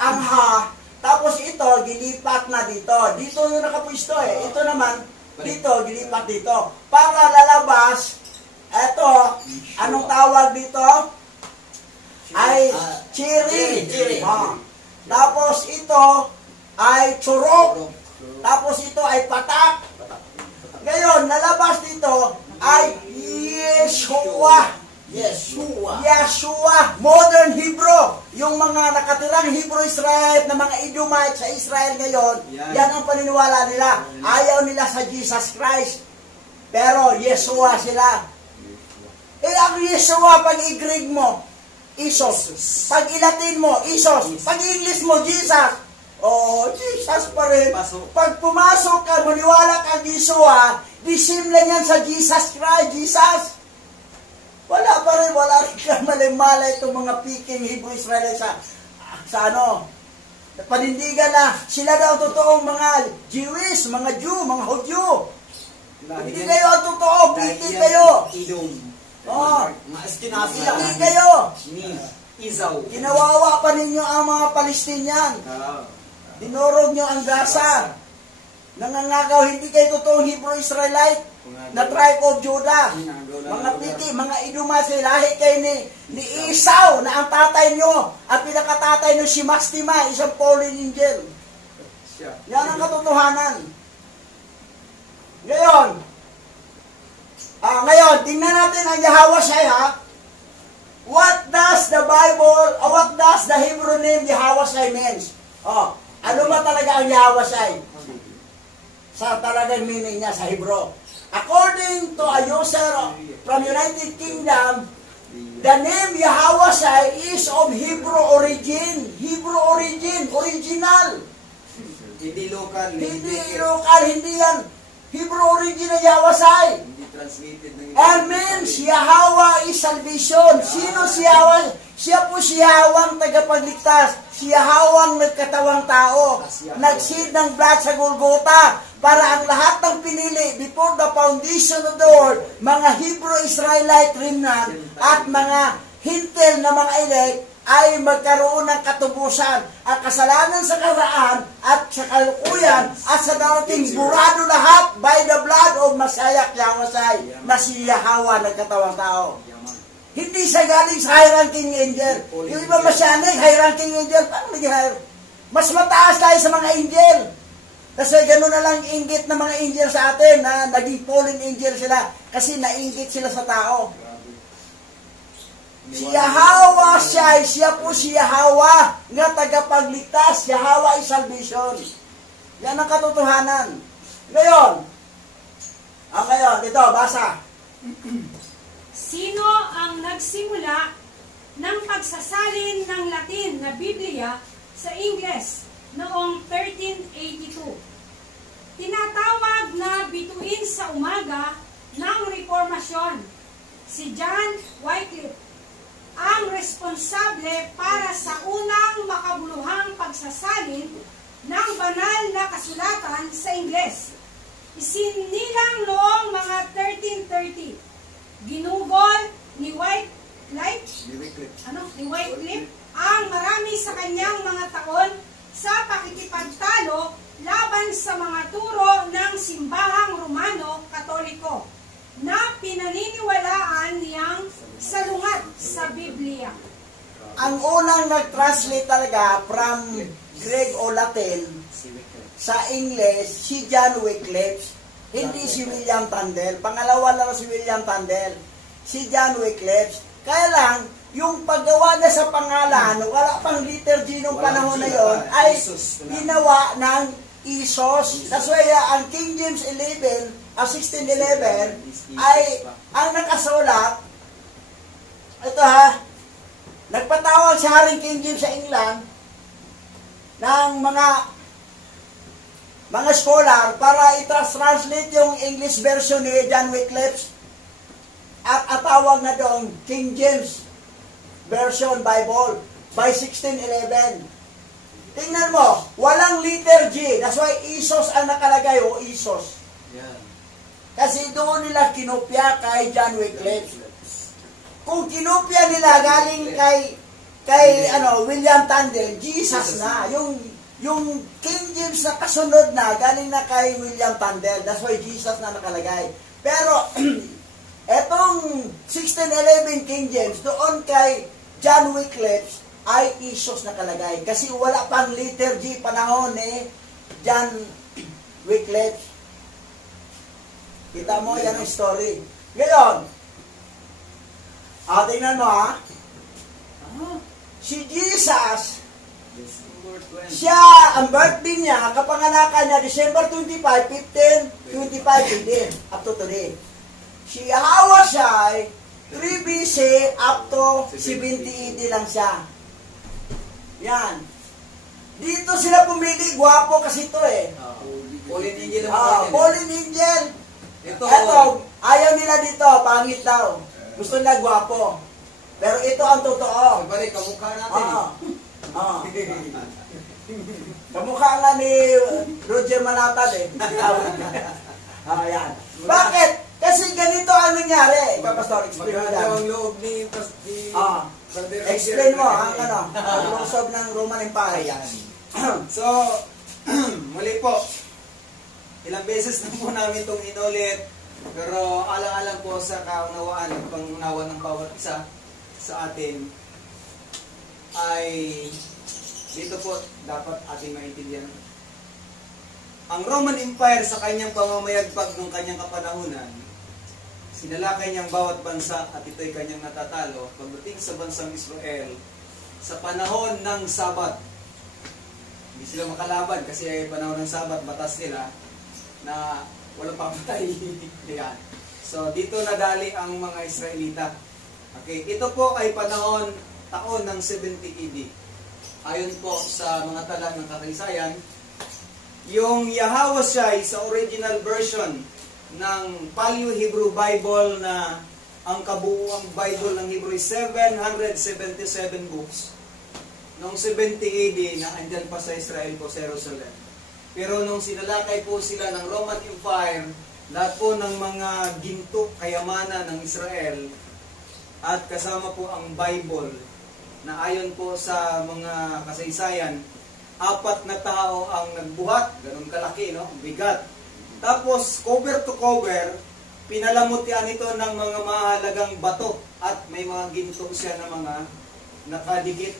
ang ha. Tapos ito, gilipat na dito. Dito yung nakapwisto eh. Ito naman, dito, gilipat dito. Para lalabas, ito, anong tawag dito? Ay cherry. Tapos ito ay churok. Tapos ito ay patak. Ngayon, nalabas dito ay Yeshua. Yeshua, modern Hebrew. Yung mga nakatirang Hebrew Israel na mga Edomite sa Israel ngayon, yan ang paniniwala nila. Ayaw nila sa Jesus Christ. Pero Yeshua sila. Eh, ang Yeshua, pag i-Greek mo, Isos. Pag i-Latin mo, Isos. Pag i-English mo, Jesus. Oh, Jesus pa rin. Pag pumasok ka, maniwala ka Yeshua, di same lang yan sa Jesus Christ, Jesus. Wala pa rin malay-malay itong mga Peking Hebrew Israelite sa panindigan na sila daw totoong mga Jewish, mga Jew, mga Hudyo. Hindi kayo ang totoo, Peking kayo. Peking kayo. Ginawawa pa ninyo ang mga Palestinian. Dinurog nyo ang Gaza. Nangangagaw, hindi kayo totoong Hebrew Israelite na tribe of Judah. Mga Piti, mga Idumasi, lahi kayo ni Esau na ang tatay nyo, ang pinakatatay nyo si Mastima, isang fallen angel. Yan ang katotohanan. Ngayon, tingnan natin ang Yahweh Shai, What does the Bible, what does the Hebrew name Yahweh Shai means? Ano ba talaga ang Yahweh Shai? Sa talagang meaning niya sa Hebrew. According to a user from United Kingdom, the name Yahweh Shai is of Hebrew origin. Hebrew origin, original. Hindi local. Hindi yan. Hebrew origin ng Yahweh Shai. Hindi translated ng And means Yahweh is salvation. Sino si Yahweh? Siya po si Yahweh ang tagapagligtas. Si Yahweh ang nagkatawang tao. Nagsid ng blood sa Golgotha para ang lahat ng pinili before the foundation of the world, mga Hebrew Israelite remnant at mga hintil na mga elect ay magkaroon ng katubusan. Ang kasalanan sa karaan at sa kalukuyan at sa darating burado lahat by the blood of Messiah Yahweh Shai na si Yahweh nagkatawang tao. Hindi siya galing sa high-ranking angel. Yung iba masyanig, high-ranking angel, paano nag-high? Mas mataas tayo sa mga angel. Kasi gano'n na lang inggit ng mga angel sa atin na naging fallen angel sila kasi nainggit sila sa tao. Si Yahweh siya po si Yahweh nga tagapagligtas. Yahweh is salvation. Yan ang katotohanan. Ngayon, ito, basa. Sino ang nagsimula ng pagsasalin ng Latin na Biblia sa Ingles noong 1382? Tinatawag na bituin sa umaga ng Reformasyon, si John Wycliffe, ang responsable para sa unang makabuluhang pagsasalin ng banal na kasulatan sa Ingles. Isinilang noong mga 1330. Ginugol ni Wycliffe ang marami sa kanyang mga taon sa pakikipagtalo laban sa mga turo ng simbahang Romano-Katoliko na pinaniniwalaan niyang salungat sa Biblia. Ang unang nag-translate talaga from Greek o Latin sa English, si John Wycliffe, hindi si William Tyndale. Pangalawa lang si William Tyndale. Si John Wycliffe. Kaya lang, yung paggawa na sa pangalan, wala pang liturgy nung panahon na yon, ay ginawa ng Isos. That's why ang King James 1611 ay ang nakasulat, ito nagpatawag si Haring King James sa England ng mga scholar para i-translate yung English version ni John Wycliffe at atawag na doon King James Version Bible by 1611. Tingnan mo, walang liturgy. That's why Isos ang nakalagay, Isos. Kasi doon nila kinopya kay John Wycliffe. Kung kinopya nila galing kay William Tyndale, Jesus na. Yung King James na kasunod na, galing na kay William Tyndale. That's why Jesus na nakalagay. Pero, etong 1611 King James, doon kay John Wycliffe, ay Isos nakalagay. Kasi wala pang liturgy panahon ni John Wycliffe. Kita mo, yan ang story. Ngayon, tingnan mo ha, si Jesus, siya, ang birthday niya, kapanganakan niya, December 25, 1525 AD, up to today. Si Yahweh siya, 3 BC up to 70 AD lang siya. Yan. Dito sila pumili, gwapo kasi ito eh. Fallen angel ang Fallen angel. Ito, Ayaw nila dito, pangit daw. Gusto nila gwapo. Pero ito ang totoo. balik, kamukha natin. Kamukha nga ni Roger Manatad eh. Yan. Bakit? Kasi ganito ang nangyari. Pastor, explain mo Maganda yan. ang loob ni Brother Explain mo Roger. ang lungsod ng Roman Empire. So, muli po, ilang beses na po namin itong inulit, pero alang-alang po sa kaunawaan at pangunawa ng bawat isa sa atin, ay dito po dapat ating maintindihan. Ang Roman Empire sa kanyang pamamayagpag ng kanyang kapanahunan, sinalakay niyang bawat bansa at ito'y kanyang natatalo pagdating sa bansang Israel sa panahon ng Sabat. Hindi sila makalaban kasi ay panahon ng Sabat, batas nila na walang pamatay. Yan. So dito nadali ang mga Israelita. Okay, ito po ay taon ng 70 AD. Ayon po sa mga tala ng kasaysayan, yung Yahawashai sa original version ng Paleo-Hebrew Bible na ang kabuuang Bible ng Hebrew is 777 books. Noong 70 AD na andyan pa sa Israel po, sa Jerusalem. Pero nung sinalakay po sila ng Roman Empire, lahat po ng mga ginto, kayamanan ng Israel, at kasama po ang Bible, na ayon po sa mga kasaysayan, 4 na tao ang nagbuhat, ganun kalaki, no? Bigat. Tapos, cover to cover, pinalamutian ito ng mga mahalagang bato at may mga ginto siya na mga nakadikit.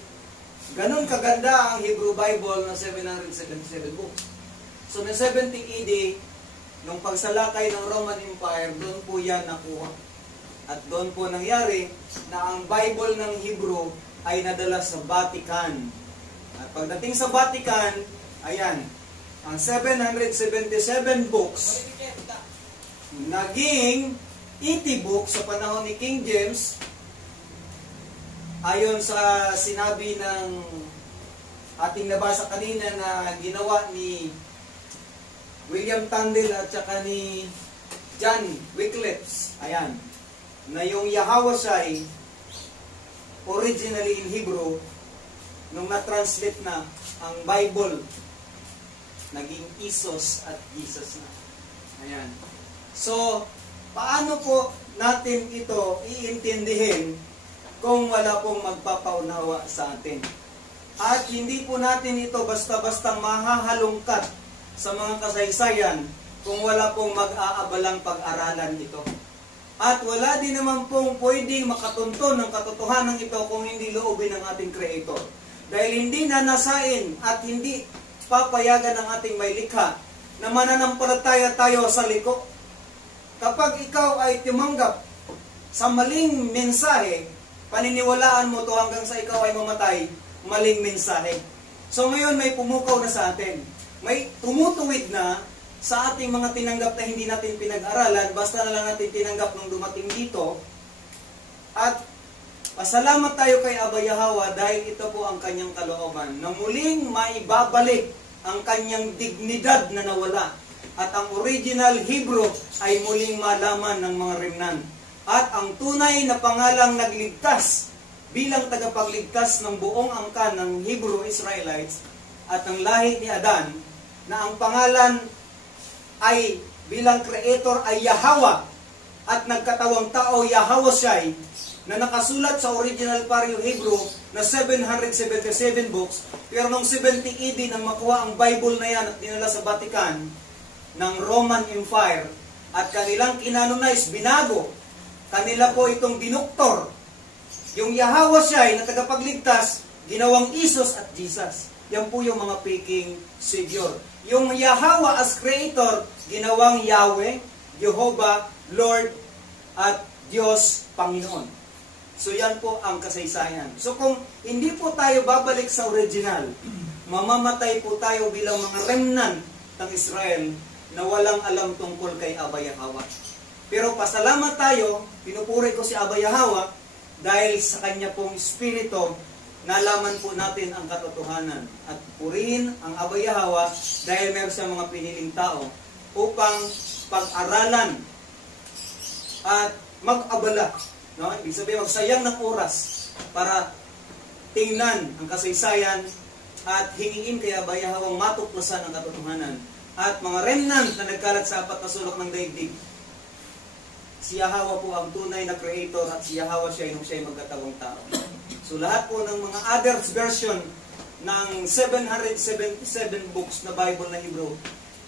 Ganun kaganda ang Hebrew Bible na 777 books. So, na 70 AD, nung pagsalakay ng Roman Empire, doon po yan nakuha. At doon po nangyari na ang Bible ng Hebrew ay nadala sa Vatican. At pagdating sa Vatican, ayan, ang 777 books naging 80 books sa panahon ni King James, ayon sa sinabi ng ating nabasa kanina na ginawa ni William Tyndale at saka ni John Wycliffe. Ayan, na yung Yahawashai originally in Hebrew, nung na-translate na ang Bible, naging Isos at Jesus na. Ayan. So, paano po natin ito iintindihin kung wala pong magpapaunawa sa atin? At hindi po natin ito basta-bastang mahahalungkat sa mga kasaysayan kung wala pong mag-aabalang pag-aralan ito. At wala din naman pong pwedeng makatunton ng katotohanan ito kung hindi loobin ng ating Creator. Dahil hindi nanasain at hindi papayagan ng ating may likha na mananampalataya tayo sa liko. Kapag ikaw ay tumanggap sa maling mensahe, paniniwalaan mo to hanggang sa ikaw ay mamatay, maling mensahe. So ngayon may pumukaw na sa atin. May tumutuwid na sa ating mga tinanggap na hindi natin pinag-aralan, basta na lang natin tinanggap nung dumating dito. At pasalamat tayo kay Abba Yahweh dahil ito po ang kanyang kalooban, na muling maibabalik ang kanyang dignidad na nawala. At ang original Hebrew ay muling malaman ng mga remnant. At ang tunay na pangalang nagligtas bilang tagapagligtas ng buong angkan ng Hebrew Israelites at ng lahi ni Adan, na ang pangalan ay bilang creator ay Yahweh at nagkatawang tao Yahawashai, na nakasulat sa original Paleo Hebrew na 777 books. Pero nung 70 AD nang makuha ang Bible na yan at dinala sa Vatican ng Roman Empire at kanilang kinanonize, binago, kanila po itong dinuktor. Yung Yahawashai na tagapagligtas, ginawang Isos at Jesus. Yan po yung mga peking Savior. Yung Yahweh as Creator, ginawang Yahweh, Jehovah, Lord, at Diyos, Panginoon. So yan po ang kasaysayan. So kung hindi po tayo babalik sa original, mamamatay po tayo bilang mga remnant ng Israel na walang alam tungkol kay Abba Yahweh. Pero pasalamat tayo, pinupuri ko si Abba Yahweh dahil sa kanya pong Espiritu, nalaman po natin ang katotohanan. At purihin ang Abba Yahweh dahil meron siyang mga piniling tao upang pag-aralan at mag-abala. No? Ibig sabihin, magsayang ng oras para tingnan ang kasaysayan at hingin kay Abba Yahweh matuklasan ang katotohanan. At mga remnant na nagkalat sa apat na sulok ng daigdig, si Yahweh po ang tunay na creator at si Yahweh siya yung siya'y magkatawang tao. So lahat po ng mga others version ng 777 books na Bible na Hebrew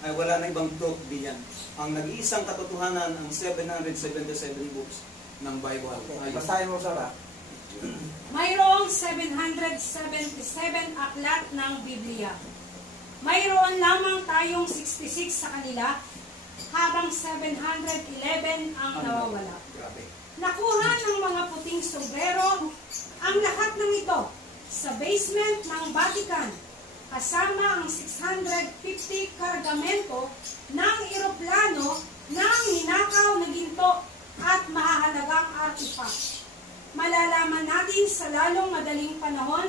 ay wala na ibang truth diyan. Ang nag-iisang katotohanan ang 777 books ng Bible. Okay, basahin mo, Sarah. Mayroong 777 aklat ng Biblia. Mayroon lamang tayong 66 sa kanila, habang 711 ang nawawala. Grabe. Nakuha ng mga puting sombrero ang lahat ng ito sa basement ng Vatican, kasama ang 650 kargamento ng eroplano ng ninakaw na ginto at mahahalagang artifact. Malalaman natin sa lalong madaling panahon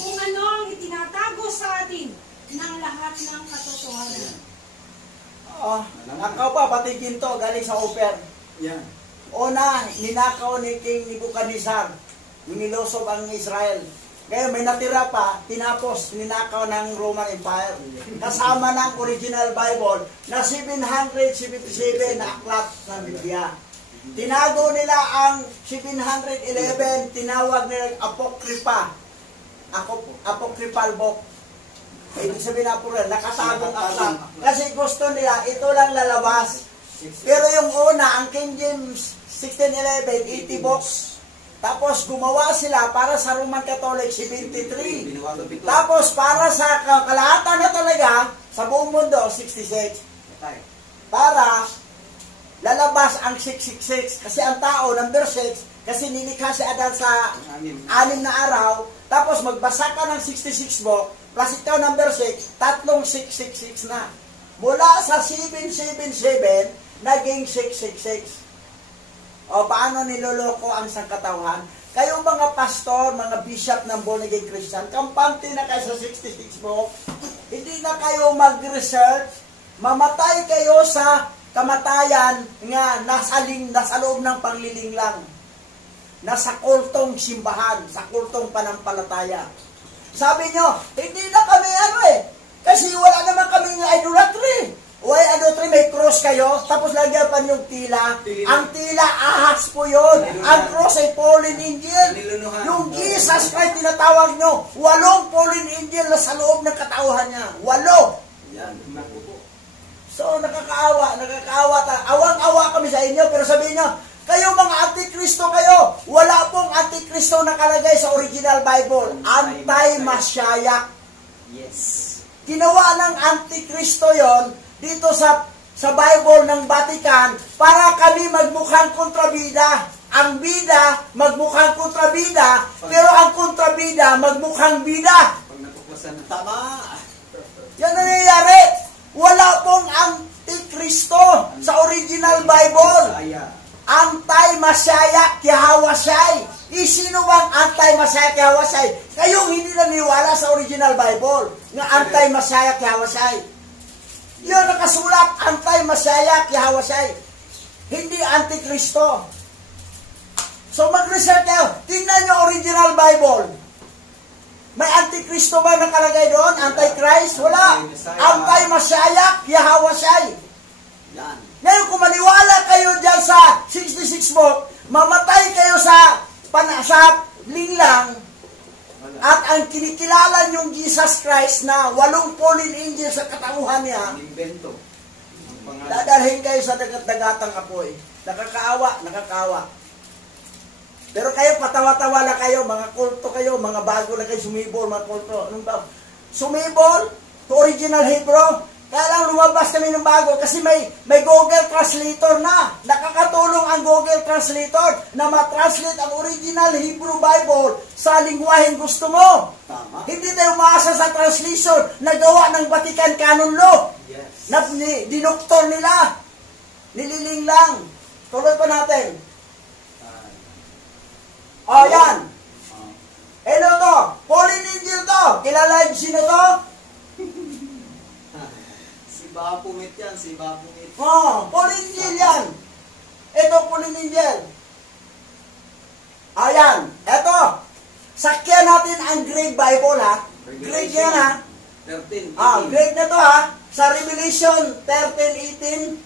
kung ano ang itinatago sa atin ng lahat ng katotohanan. Nakaw pa, pati ginto, galing sa Oper. Yan. Una, ninakaw ni King Nebuchadnezzar, nilosob ang Israel. Ngayon may natira pa, tinapos, ninakaw ng Roman Empire. Kasama ng original Bible na 777 na aklat ng Biblia. Tinago nila ang 711, tinawag nila Apocrypha. Apocryphal book. Ibig sabihin na po rin, nakatagong aklat. Kasi gusto nila, ito lang lalabas. Pero yung una, ang King James 1611, 80 books. Tapos gumawa sila para sa Roman Catholic 73. Tapos para sa kalahatan na talaga, sa buong mundo, 66. Para lalabas ang 666. Kasi ang tao, number 6, kasi nilikha si Adan sa 6 na araw. Tapos magbasa ka ng 66 book, plus ikaw number 6, tatlong 666 na. Mula sa 777, naging 666. O paano niloloko ang sangkatauhan? Kayong mga pastor, mga bishop ng born again Christian, kampante na kayo sa 66 book, hindi na kayo mag-research, mamatay kayo sa kamatayan nga nasa loob ng pangliling lang. Nasa kultong simbahan, sa kultong panampalataya. Sabi nyo, hindi na kami kasi wala naman kaming idolatry. Why idolatry? May cross kayo, tapos lagyan pa yung tila. Ang tila, ahas po yun. Ang cross ay fallen angel. Yung Jesus Christ, tinatawag nyo, 8 fallen angel na sa loob ng katauhan niya. 8. Yan. So, nakakaawa. Awang-awa kami sa inyo, pero sabihin nyo, kayo mga antikristo kayo. Wala pong antikristo nakalagay sa original Bible. Anti-Mashiach. Yes. Ginawa ng antikristo yon dito sa Bible ng Vatican para kami magmukhang kontrabida. Ang bida magmukhang kontrabida, pero ang kontrabida magmukhang bida. Pag natuklasan na. Tama. Yan ang nangyayari. Wala pong antikristo sa original Bible. Anti-Mashiach Yahweh. Sino bang anti-Mashiach Yahweh? Kayong hindi naniwala sa original Bible nga anti-Mashiach Yahweh. Yun nakasulat, anti-Mashiach Yahweh. Hindi antikristo. So mag-research kayo. Tingnan nyo original Bible. May antikristo ba nakalagay doon? Anti-Christ? Wala. Anti-Mashiach Yahweh. Yan. Ngayon, kung maniwala kayo dyan sa 66 book, mamatay kayo sa linglang, at ang kinikilala niyong Jesus Christ na 8 fallen angel sa katauhan niya, Invento. dadalhin kayo sa dagat-dagatang apoy. Nakakaawa. Pero kayo, patawa-tawa lang kayo, mga kulto kayo, mga bago lang kayo, sumibol, mga kulto. Anong ba? Sumibol, to original Hebrew, Kaya lang lumabas kami ng bago kasi may Google Translator na. Nakakatulong ang Google Translator na matranslate ang original Hebrew Bible sa lingwaheng gusto mo. Tama. Hindi tayo umaasa sa translation na gawa ng Vatican Canon Law. Yes. Na dinoktor nila. Nililing lang. Tuloy pa natin. O, yan. Ano to? Pauline Angel to. Kilala yung sino to? Si Baphomet yan, si Baphomet. Pauline Angel yan. Ito, Pauline Angel. Ayan. Ito. Sakyan natin ang Greek Bible, ha? Greek yan, ha? 13. Greek na to, ha? Sa Revelation 13:18,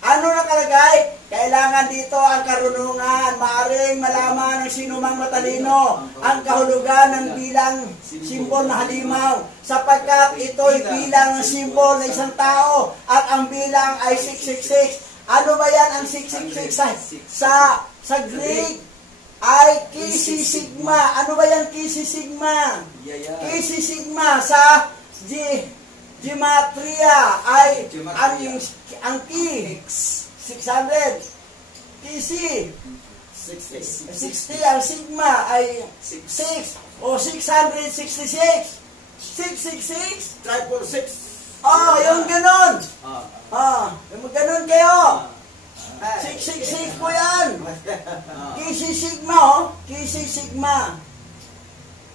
ano nakalagay? Kailangan dito ang karunungan, maaring malaman ng sinumang matalino ang kahulugan ng bilang simbol na halimaw, sapagkat ito'y bilang ng simbol ng isang tao at ang bilang ay 666. Ano ba yan ang 666? Sa Greek ay Chi Sigma. Ano ba yan Chi Sigma? Chi Sigma sa Gematria ay ang Chi 600. PC 60 ang sigma ay 6 o 666. 666. 666. Yung ganon. Yung ganon kayo. 666 po yan. Kisi sigma, Kisi sigma.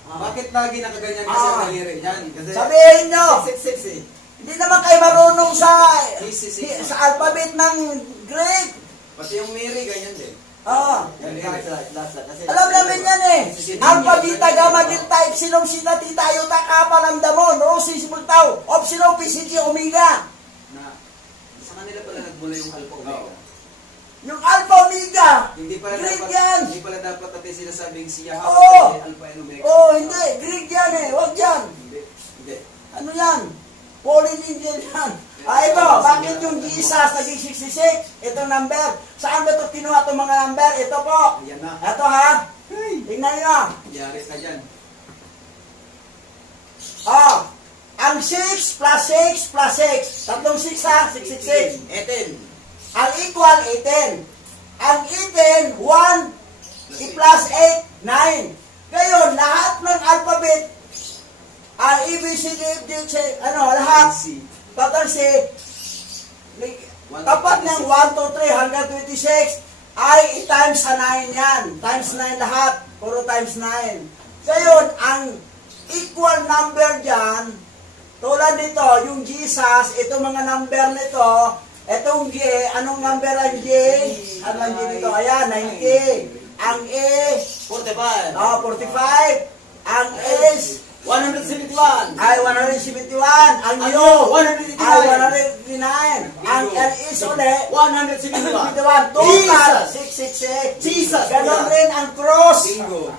Bakit lagi nakaganyan kasi ang daliri yan? Kasi Sabihin nyo, 666. hindi naman kayo marunong sa Kisi-sigma. alphabet ng Greek. Pati yung Mary, ganyan din. Alam namin yan eh. Alpha, beta, gamma, delta, epsilon, zeta, theta, iota, kappa, lambda, mon, rho, si, tau, epsilon, pi, sigma, omega. Na, sa kanila pala nagmula yung alpha omega. Yung alpha, omega. Hindi pala Greek dapat, yan. hindi pala dapat natin sinasabing siya Oo. alpha and omega. Hindi. Greek yan eh. Huwag yan. Hindi. Ano yan? Pauline Angel yan. Ito. Bakit yung Jesus naging 66? Itong number. Saan ba ito kinuha itong mga number? Ito po. Ayan na. Ito ha. Tingnan nyo. Yari na dyan. Ang 6 plus 6 plus 6. Tatlong 6 ha. 666. 18. Ang equal 18. Ang 18, 1 plus 8, 9. Ngayon, lahat ng alphabet, ang ABCD, lahat, total si, tapat ng 1, 2, 3 hanggang 26, ay i-times sa 9 yan. Times 9 lahat. Puro times 9. Ngayon, ang equal number dyan, tulad nito, yung Jesus, itong mga number nito, itong J, anong number ang J? Ano ang J dito? Ayan, 90. Ang A, 45. 45. Ang S, 171. ay 171. Ang U, 189. ay 189. Ang L is ulit, 171. 171. Total, 666. Jesus. Ganon rin ang cross. Bingo.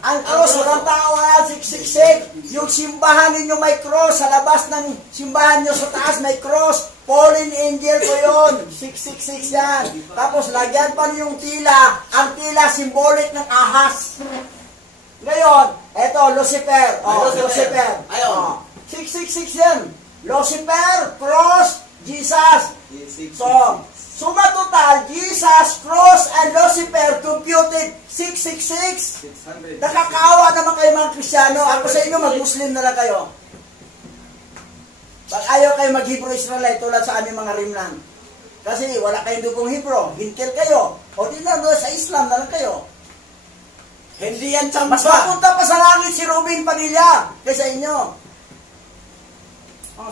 Ang cross, walang tao na 666. Yung simbahan ninyo may cross. Sa labas ng simbahan nyo sa taas may cross. Pauline Angel ko yun. 666 yan. Tapos lagyan pa yung tila. Ang tila symbolic ng ahas. Ngayon, eto, Lucifer. Lucifer. Ayun. 666 yan. Lucifer, cross, Jesus. So, suma total, Jesus, cross, and Lucifer computed 666. 600. Nakakaawa naman kayo mga Kristiyano. Ako sa inyo, mag-Muslim na lang kayo. Pag ayaw kayo mag-Hebrew Israelite tulad sa aming mga rimlan. Kasi wala kayong dugong Hebrew. Hintil kayo. O di na, sa Islam na lang kayo. Hindi yan Mas mapunta pa sa langit si Robin Padilla kaysa inyo.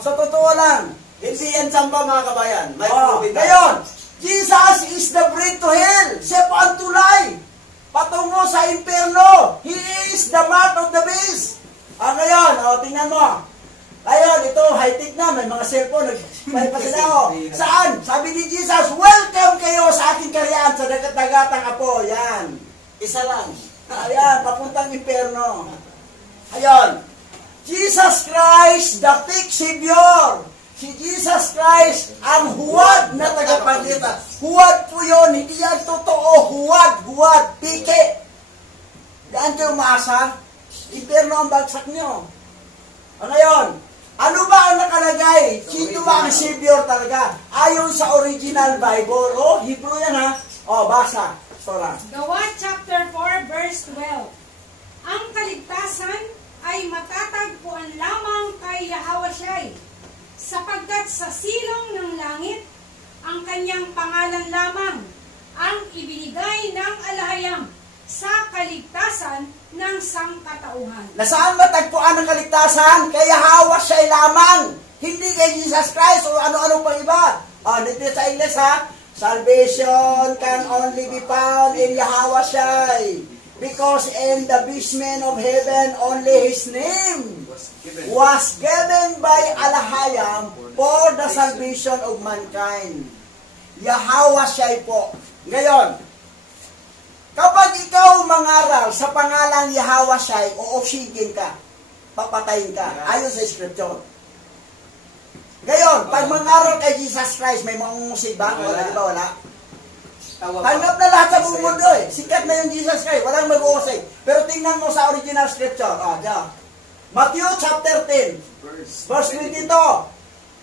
Sa totoo lang. Hindi yan samba mga kabayan. May prove it. Ngayon, Jesus is the bridge to hell. Siya po ang tulay. Patungo sa impyerno. He is the mark of the beast. Ngayon, tingnan mo. Ngayon, ito, high-tech na. May mga cellphone. May pa sila. Saan? Sabi ni Jesus, welcome kayo sa aking karyaan sa dagat-dagatang apo. Yan. Isa lang. Ayan, papuntang impyerno. Ayan. Jesus Christ, the fake Savior. Si Jesus Christ, ang huwad na tagapagligtas. Huwad po yun, hindi yan totoo. Huwad, pike. Daan kayo umaasa? Impyerno ang bagsak nyo. Ngayon, ano ba ang nakalagay? Sino ba ang Savior talaga? Ayon sa original Bible. Oh, Hebrew yan ha. Oh, basa. Sora. Gawa chapter 4 verse 12. Ang kaligtasan ay matatagpuan lamang kay Yahawasyai, sapagkat sa silong ng langit ang kanyang pangalan lamang ang ibinigay ng alahayam sa kaligtasan ng sangkatauhan. Nasaan matagpuan ang kaligtasan? Kay Yahawasyai lamang. Hindi kay Jesus Christ o ano-ano pang iba. Dito sa English ha. Salvation can only be found in Yahawasyai. Because in the basement of heaven, only His name was given by Alahayam for the salvation of mankind. Yahawasyai po. Ngayon, kapag ikaw mangaral sa pangalan Yahawasyai, o oxygen ka, papatayin ka, ayon sa Scripture. Ngayon, pag mangaral kay Jesus Christ, may mangungusig ba? Wala, di ba? Wala. Tanggap na lahat sa buong mundo eh. Sikat na yung Jesus Christ. Walang mag-uusig. Pero tingnan mo sa original Scripture. Diyan. Matthew chapter 10, verse 22.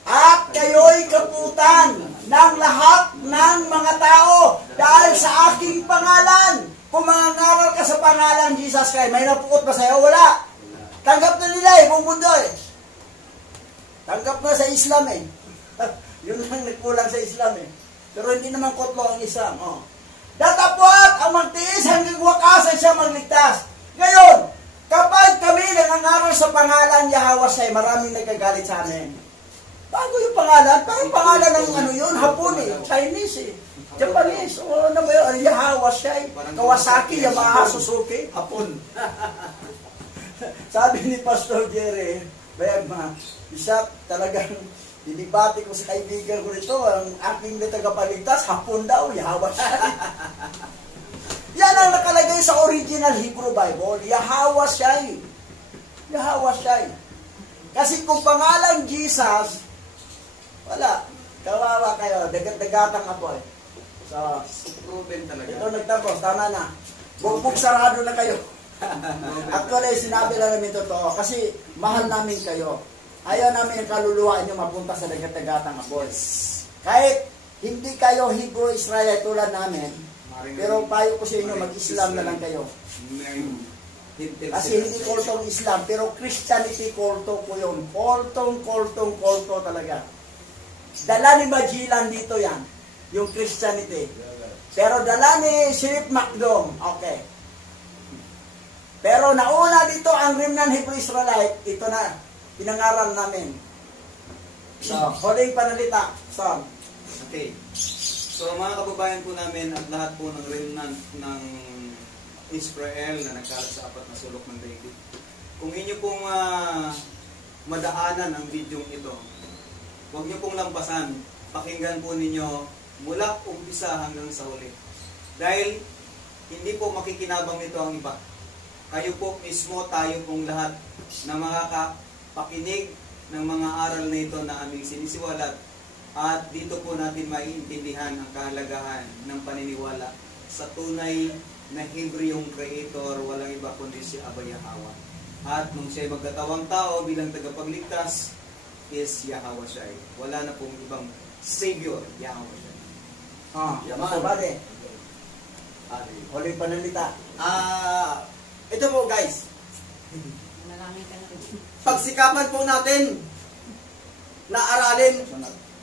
At kayo'y kaputan ng lahat ng mga tao dahil sa aking pangalan. Kung mangangaral ka sa pangalan Jesus Christ, may napukot ba sa'yo? Wala. Tanggap na nila eh, buong mundo eh. Tanggap na sa Islam eh. Yun lang nagkulang sa Islam eh. Pero hindi naman kotlo ang Islam. Oh. Datapwat ang magtiis hanggang wakasan siya magligtas. Ngayon, kapag kami nangangaral sa pangalan Yahawasyai, maraming nagkagalit sa amin. Bago yung pangalan? Parang pangalan ng ano yun? Hapon eh. Chinese eh. Japanese. O ano ba yun? Yahawasyai. Kawasaki, Yamaha, Suzuki. Hapon. Sabi ni Pastor Jerry, Bayagma, isa talagang dinibati ko sa kaibigan ko nito, ang aking tagapaligtas, hapon daw, Yahawasyai. Yan ang nakalagay sa original Hebrew Bible, Yahawasyai. Yahawasyai. Kasi kung pangalan Jesus, wala. Kawawa kayo, dagat-dagatang ako eh. So, Proven talaga. ito nagtapos, tama na. Bugbog sarado na kayo. Actually, sinabi lang namin totoo, kasi mahal namin kayo. Ayaw namin ang kaluluwa nyo mapunta sa dagat-dagatang apoy. Kahit hindi kayo Hebrew Israel tulad namin, pero payo ko sa inyo, mag-Islam na lang kayo. Kasi hindi kultong Islam, pero Christianity kulto ko yun. Kulto talaga. Dala ni Magellan dito yan, yung Christianity. Pero dala ni Sheriff McDom, okay. Pero nauna dito ang remnant Hebrew Israelite, ito na. Pinangaral namin. So, huling panalita. So, Okay. So, mga kababayan po namin at lahat po ng remnant ng Israel na nagkalat sa apat na sulok ng daigdig. Kung inyo pong madaanan ang video ito, huwag nyo pong lampasan. Pakinggan po ninyo mula umpisa hanggang sa huli. Dahil hindi po makikinabang nito ang iba. Kayo po mismo, tayo pong lahat na makakapakinig ng mga aral na ito na aming sinisiwalat, at dito po natin maiintindihan ang kahalagahan ng paniniwala sa tunay na Hebrewong Creator, walang iba kundi si Abba Yahawa. At nung siya'y magkatawang tao bilang tagapagligtas is Yahawasyai. Wala na pong ibang Savior, Yahawasyai. Yaman. Bade. Huling panalita. Ito po guys, Manalangin ka na rin. pagsikapan po natin na aralin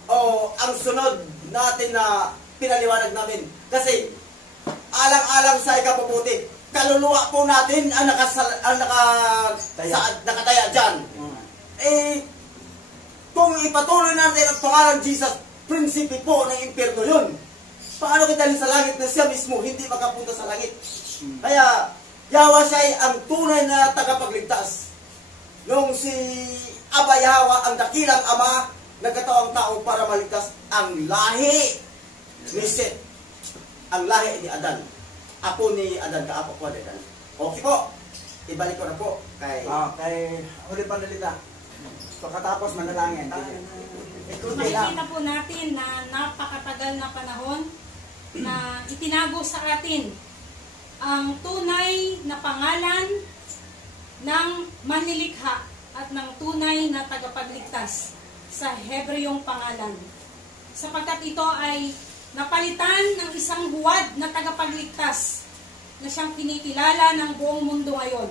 o ang sunod natin na pinaliwanag namin. Kasi alang-alang sa ikapabuti, kaluluwa po natin ang nakataya dyan. Kung ipatuloy natin ang pangalan Jesus, prinsipe po ng impyerno yun. Paano kita sa langit na siya mismo hindi makapunta sa langit? Kaya Yahawasyai ang tunay na tagapagligtas. Nung si Abba Yahawa ang dakilang ama, nagkatawang tao para maligtas ang lahi ni Seth, ang lahi ni Adan. Apo ni Adan, kaapo ko ni Adan. Okay po, ibalik ko na po kay Huling panalita. Pagkatapos manalangin. Makikita po natin na napakatagal na panahon na itinago sa atin ang tunay na pangalan ng manlilikha at ng tunay na tagapagligtas. sa Hebreyong pangalan. Sapagkat ito ay napalitan ng isang huwad na tagapagligtas na siyang kinikilala ng buong mundo ngayon,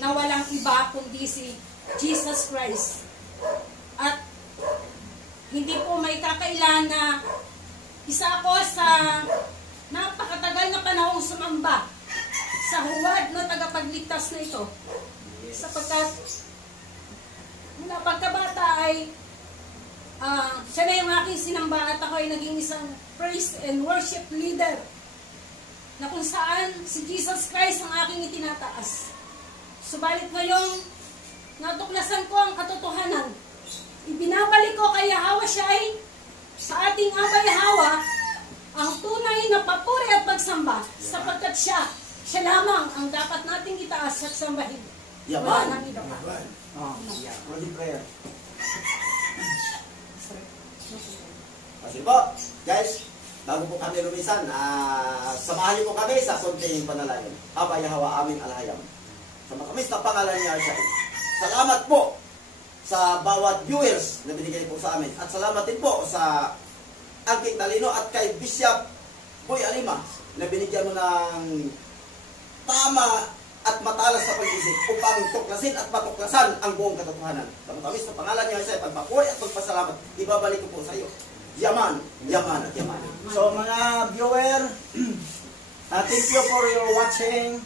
na walang iba kundi si Jesus Christ. At hindi po may kakailan na isa ako sa napakatagal na panahong sumamba sa huwad na tagapagligtas na ito. Sapagkat mula pagkabata ay siya na yung aking sinamba at ako ay naging isang praise and worship leader na kung saan si Jesus Christ ang aking itinataas. Subalit ngayong natuklasan ko ang katotohanan, ibinabalik ko kay Yahweh Shai sa ating Abay Hawa ang tunay na papuri at pagsamba sapagkat siya lamang ang dapat nating itaas at sambahin. Wala nang iba pa. Holy prayer. Kasi po, guys, bago po kami lumisan, samahan niyo po kami sa konting panalangin. Aba Yahweh aming alahayam. Sa makamis na pangalan niya siya. Salamat po sa bawat viewers na binigay po sa amin. At salamat din po sa Angking Talino at kay Bishop Boy Alima na binigyan mo ng tama at matalas na pag-isip upang tuklasin at matuklasan ang buong katotohanan. Sa matamis na pangalan niya siya, pagpapuri at pagpasalamat, ibabalik ko po sa iyo. Yaman, yaman at yaman. So mga viewer, thank you for your watching.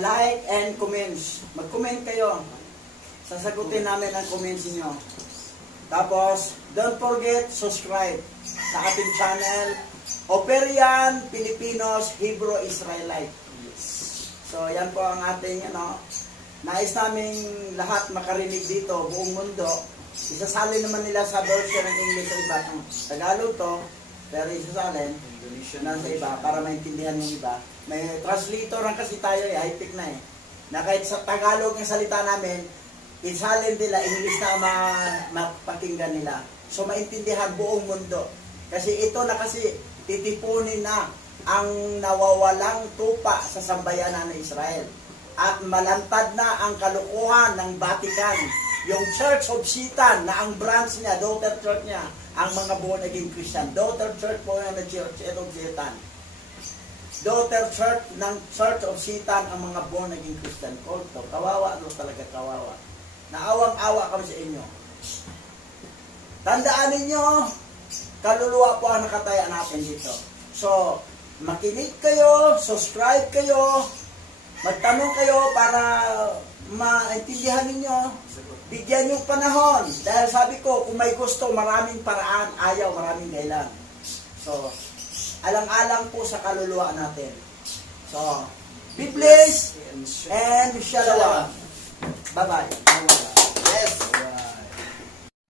Like and comments. Mag-comment kayo. Sasagutin namin ang comments niyo. Tapos, don't forget, subscribe sa ating channel, Operian Pilipinos Hebrew Israelite. So, yan po ang ating, nais namin lahat makarinig dito, buong mundo. Isasali naman nila sa version ng English sa iba. Tagalog to, pero isasalin na sa iba para maintindihan yung iba. May translator lang kasi tayo, high-tech na na kahit sa Tagalog yung salita namin, isalin nila, English na mapakinggan nila. So, maintindihan buong mundo. Kasi ito na kasi, titipunin na ang nawawalang tupa sa sambayanan ng Israel. At malantad na ang kalukuhan ng Vatican. Yung Church of Satan na ang branch niya, daughter church niya, ang mga born again Christian. Daughter church po ng Church of Satan. Daughter church ng Church of Satan ang mga born again Christian. Kawawa, talaga kawawa. Naawang-awa kami sa inyo. Tandaan ninyo, kaluluwa po ang nakataya natin dito. So, makinig kayo, subscribe kayo, magtanong kayo para maintindihan ninyo, bigyan yung panahon. Dahil sabi ko, kung may gusto, maraming paraan, ayaw, maraming dahilan. So, alang-alang po sa kaluluwa natin. So, be blessed and shalom. Bye-bye.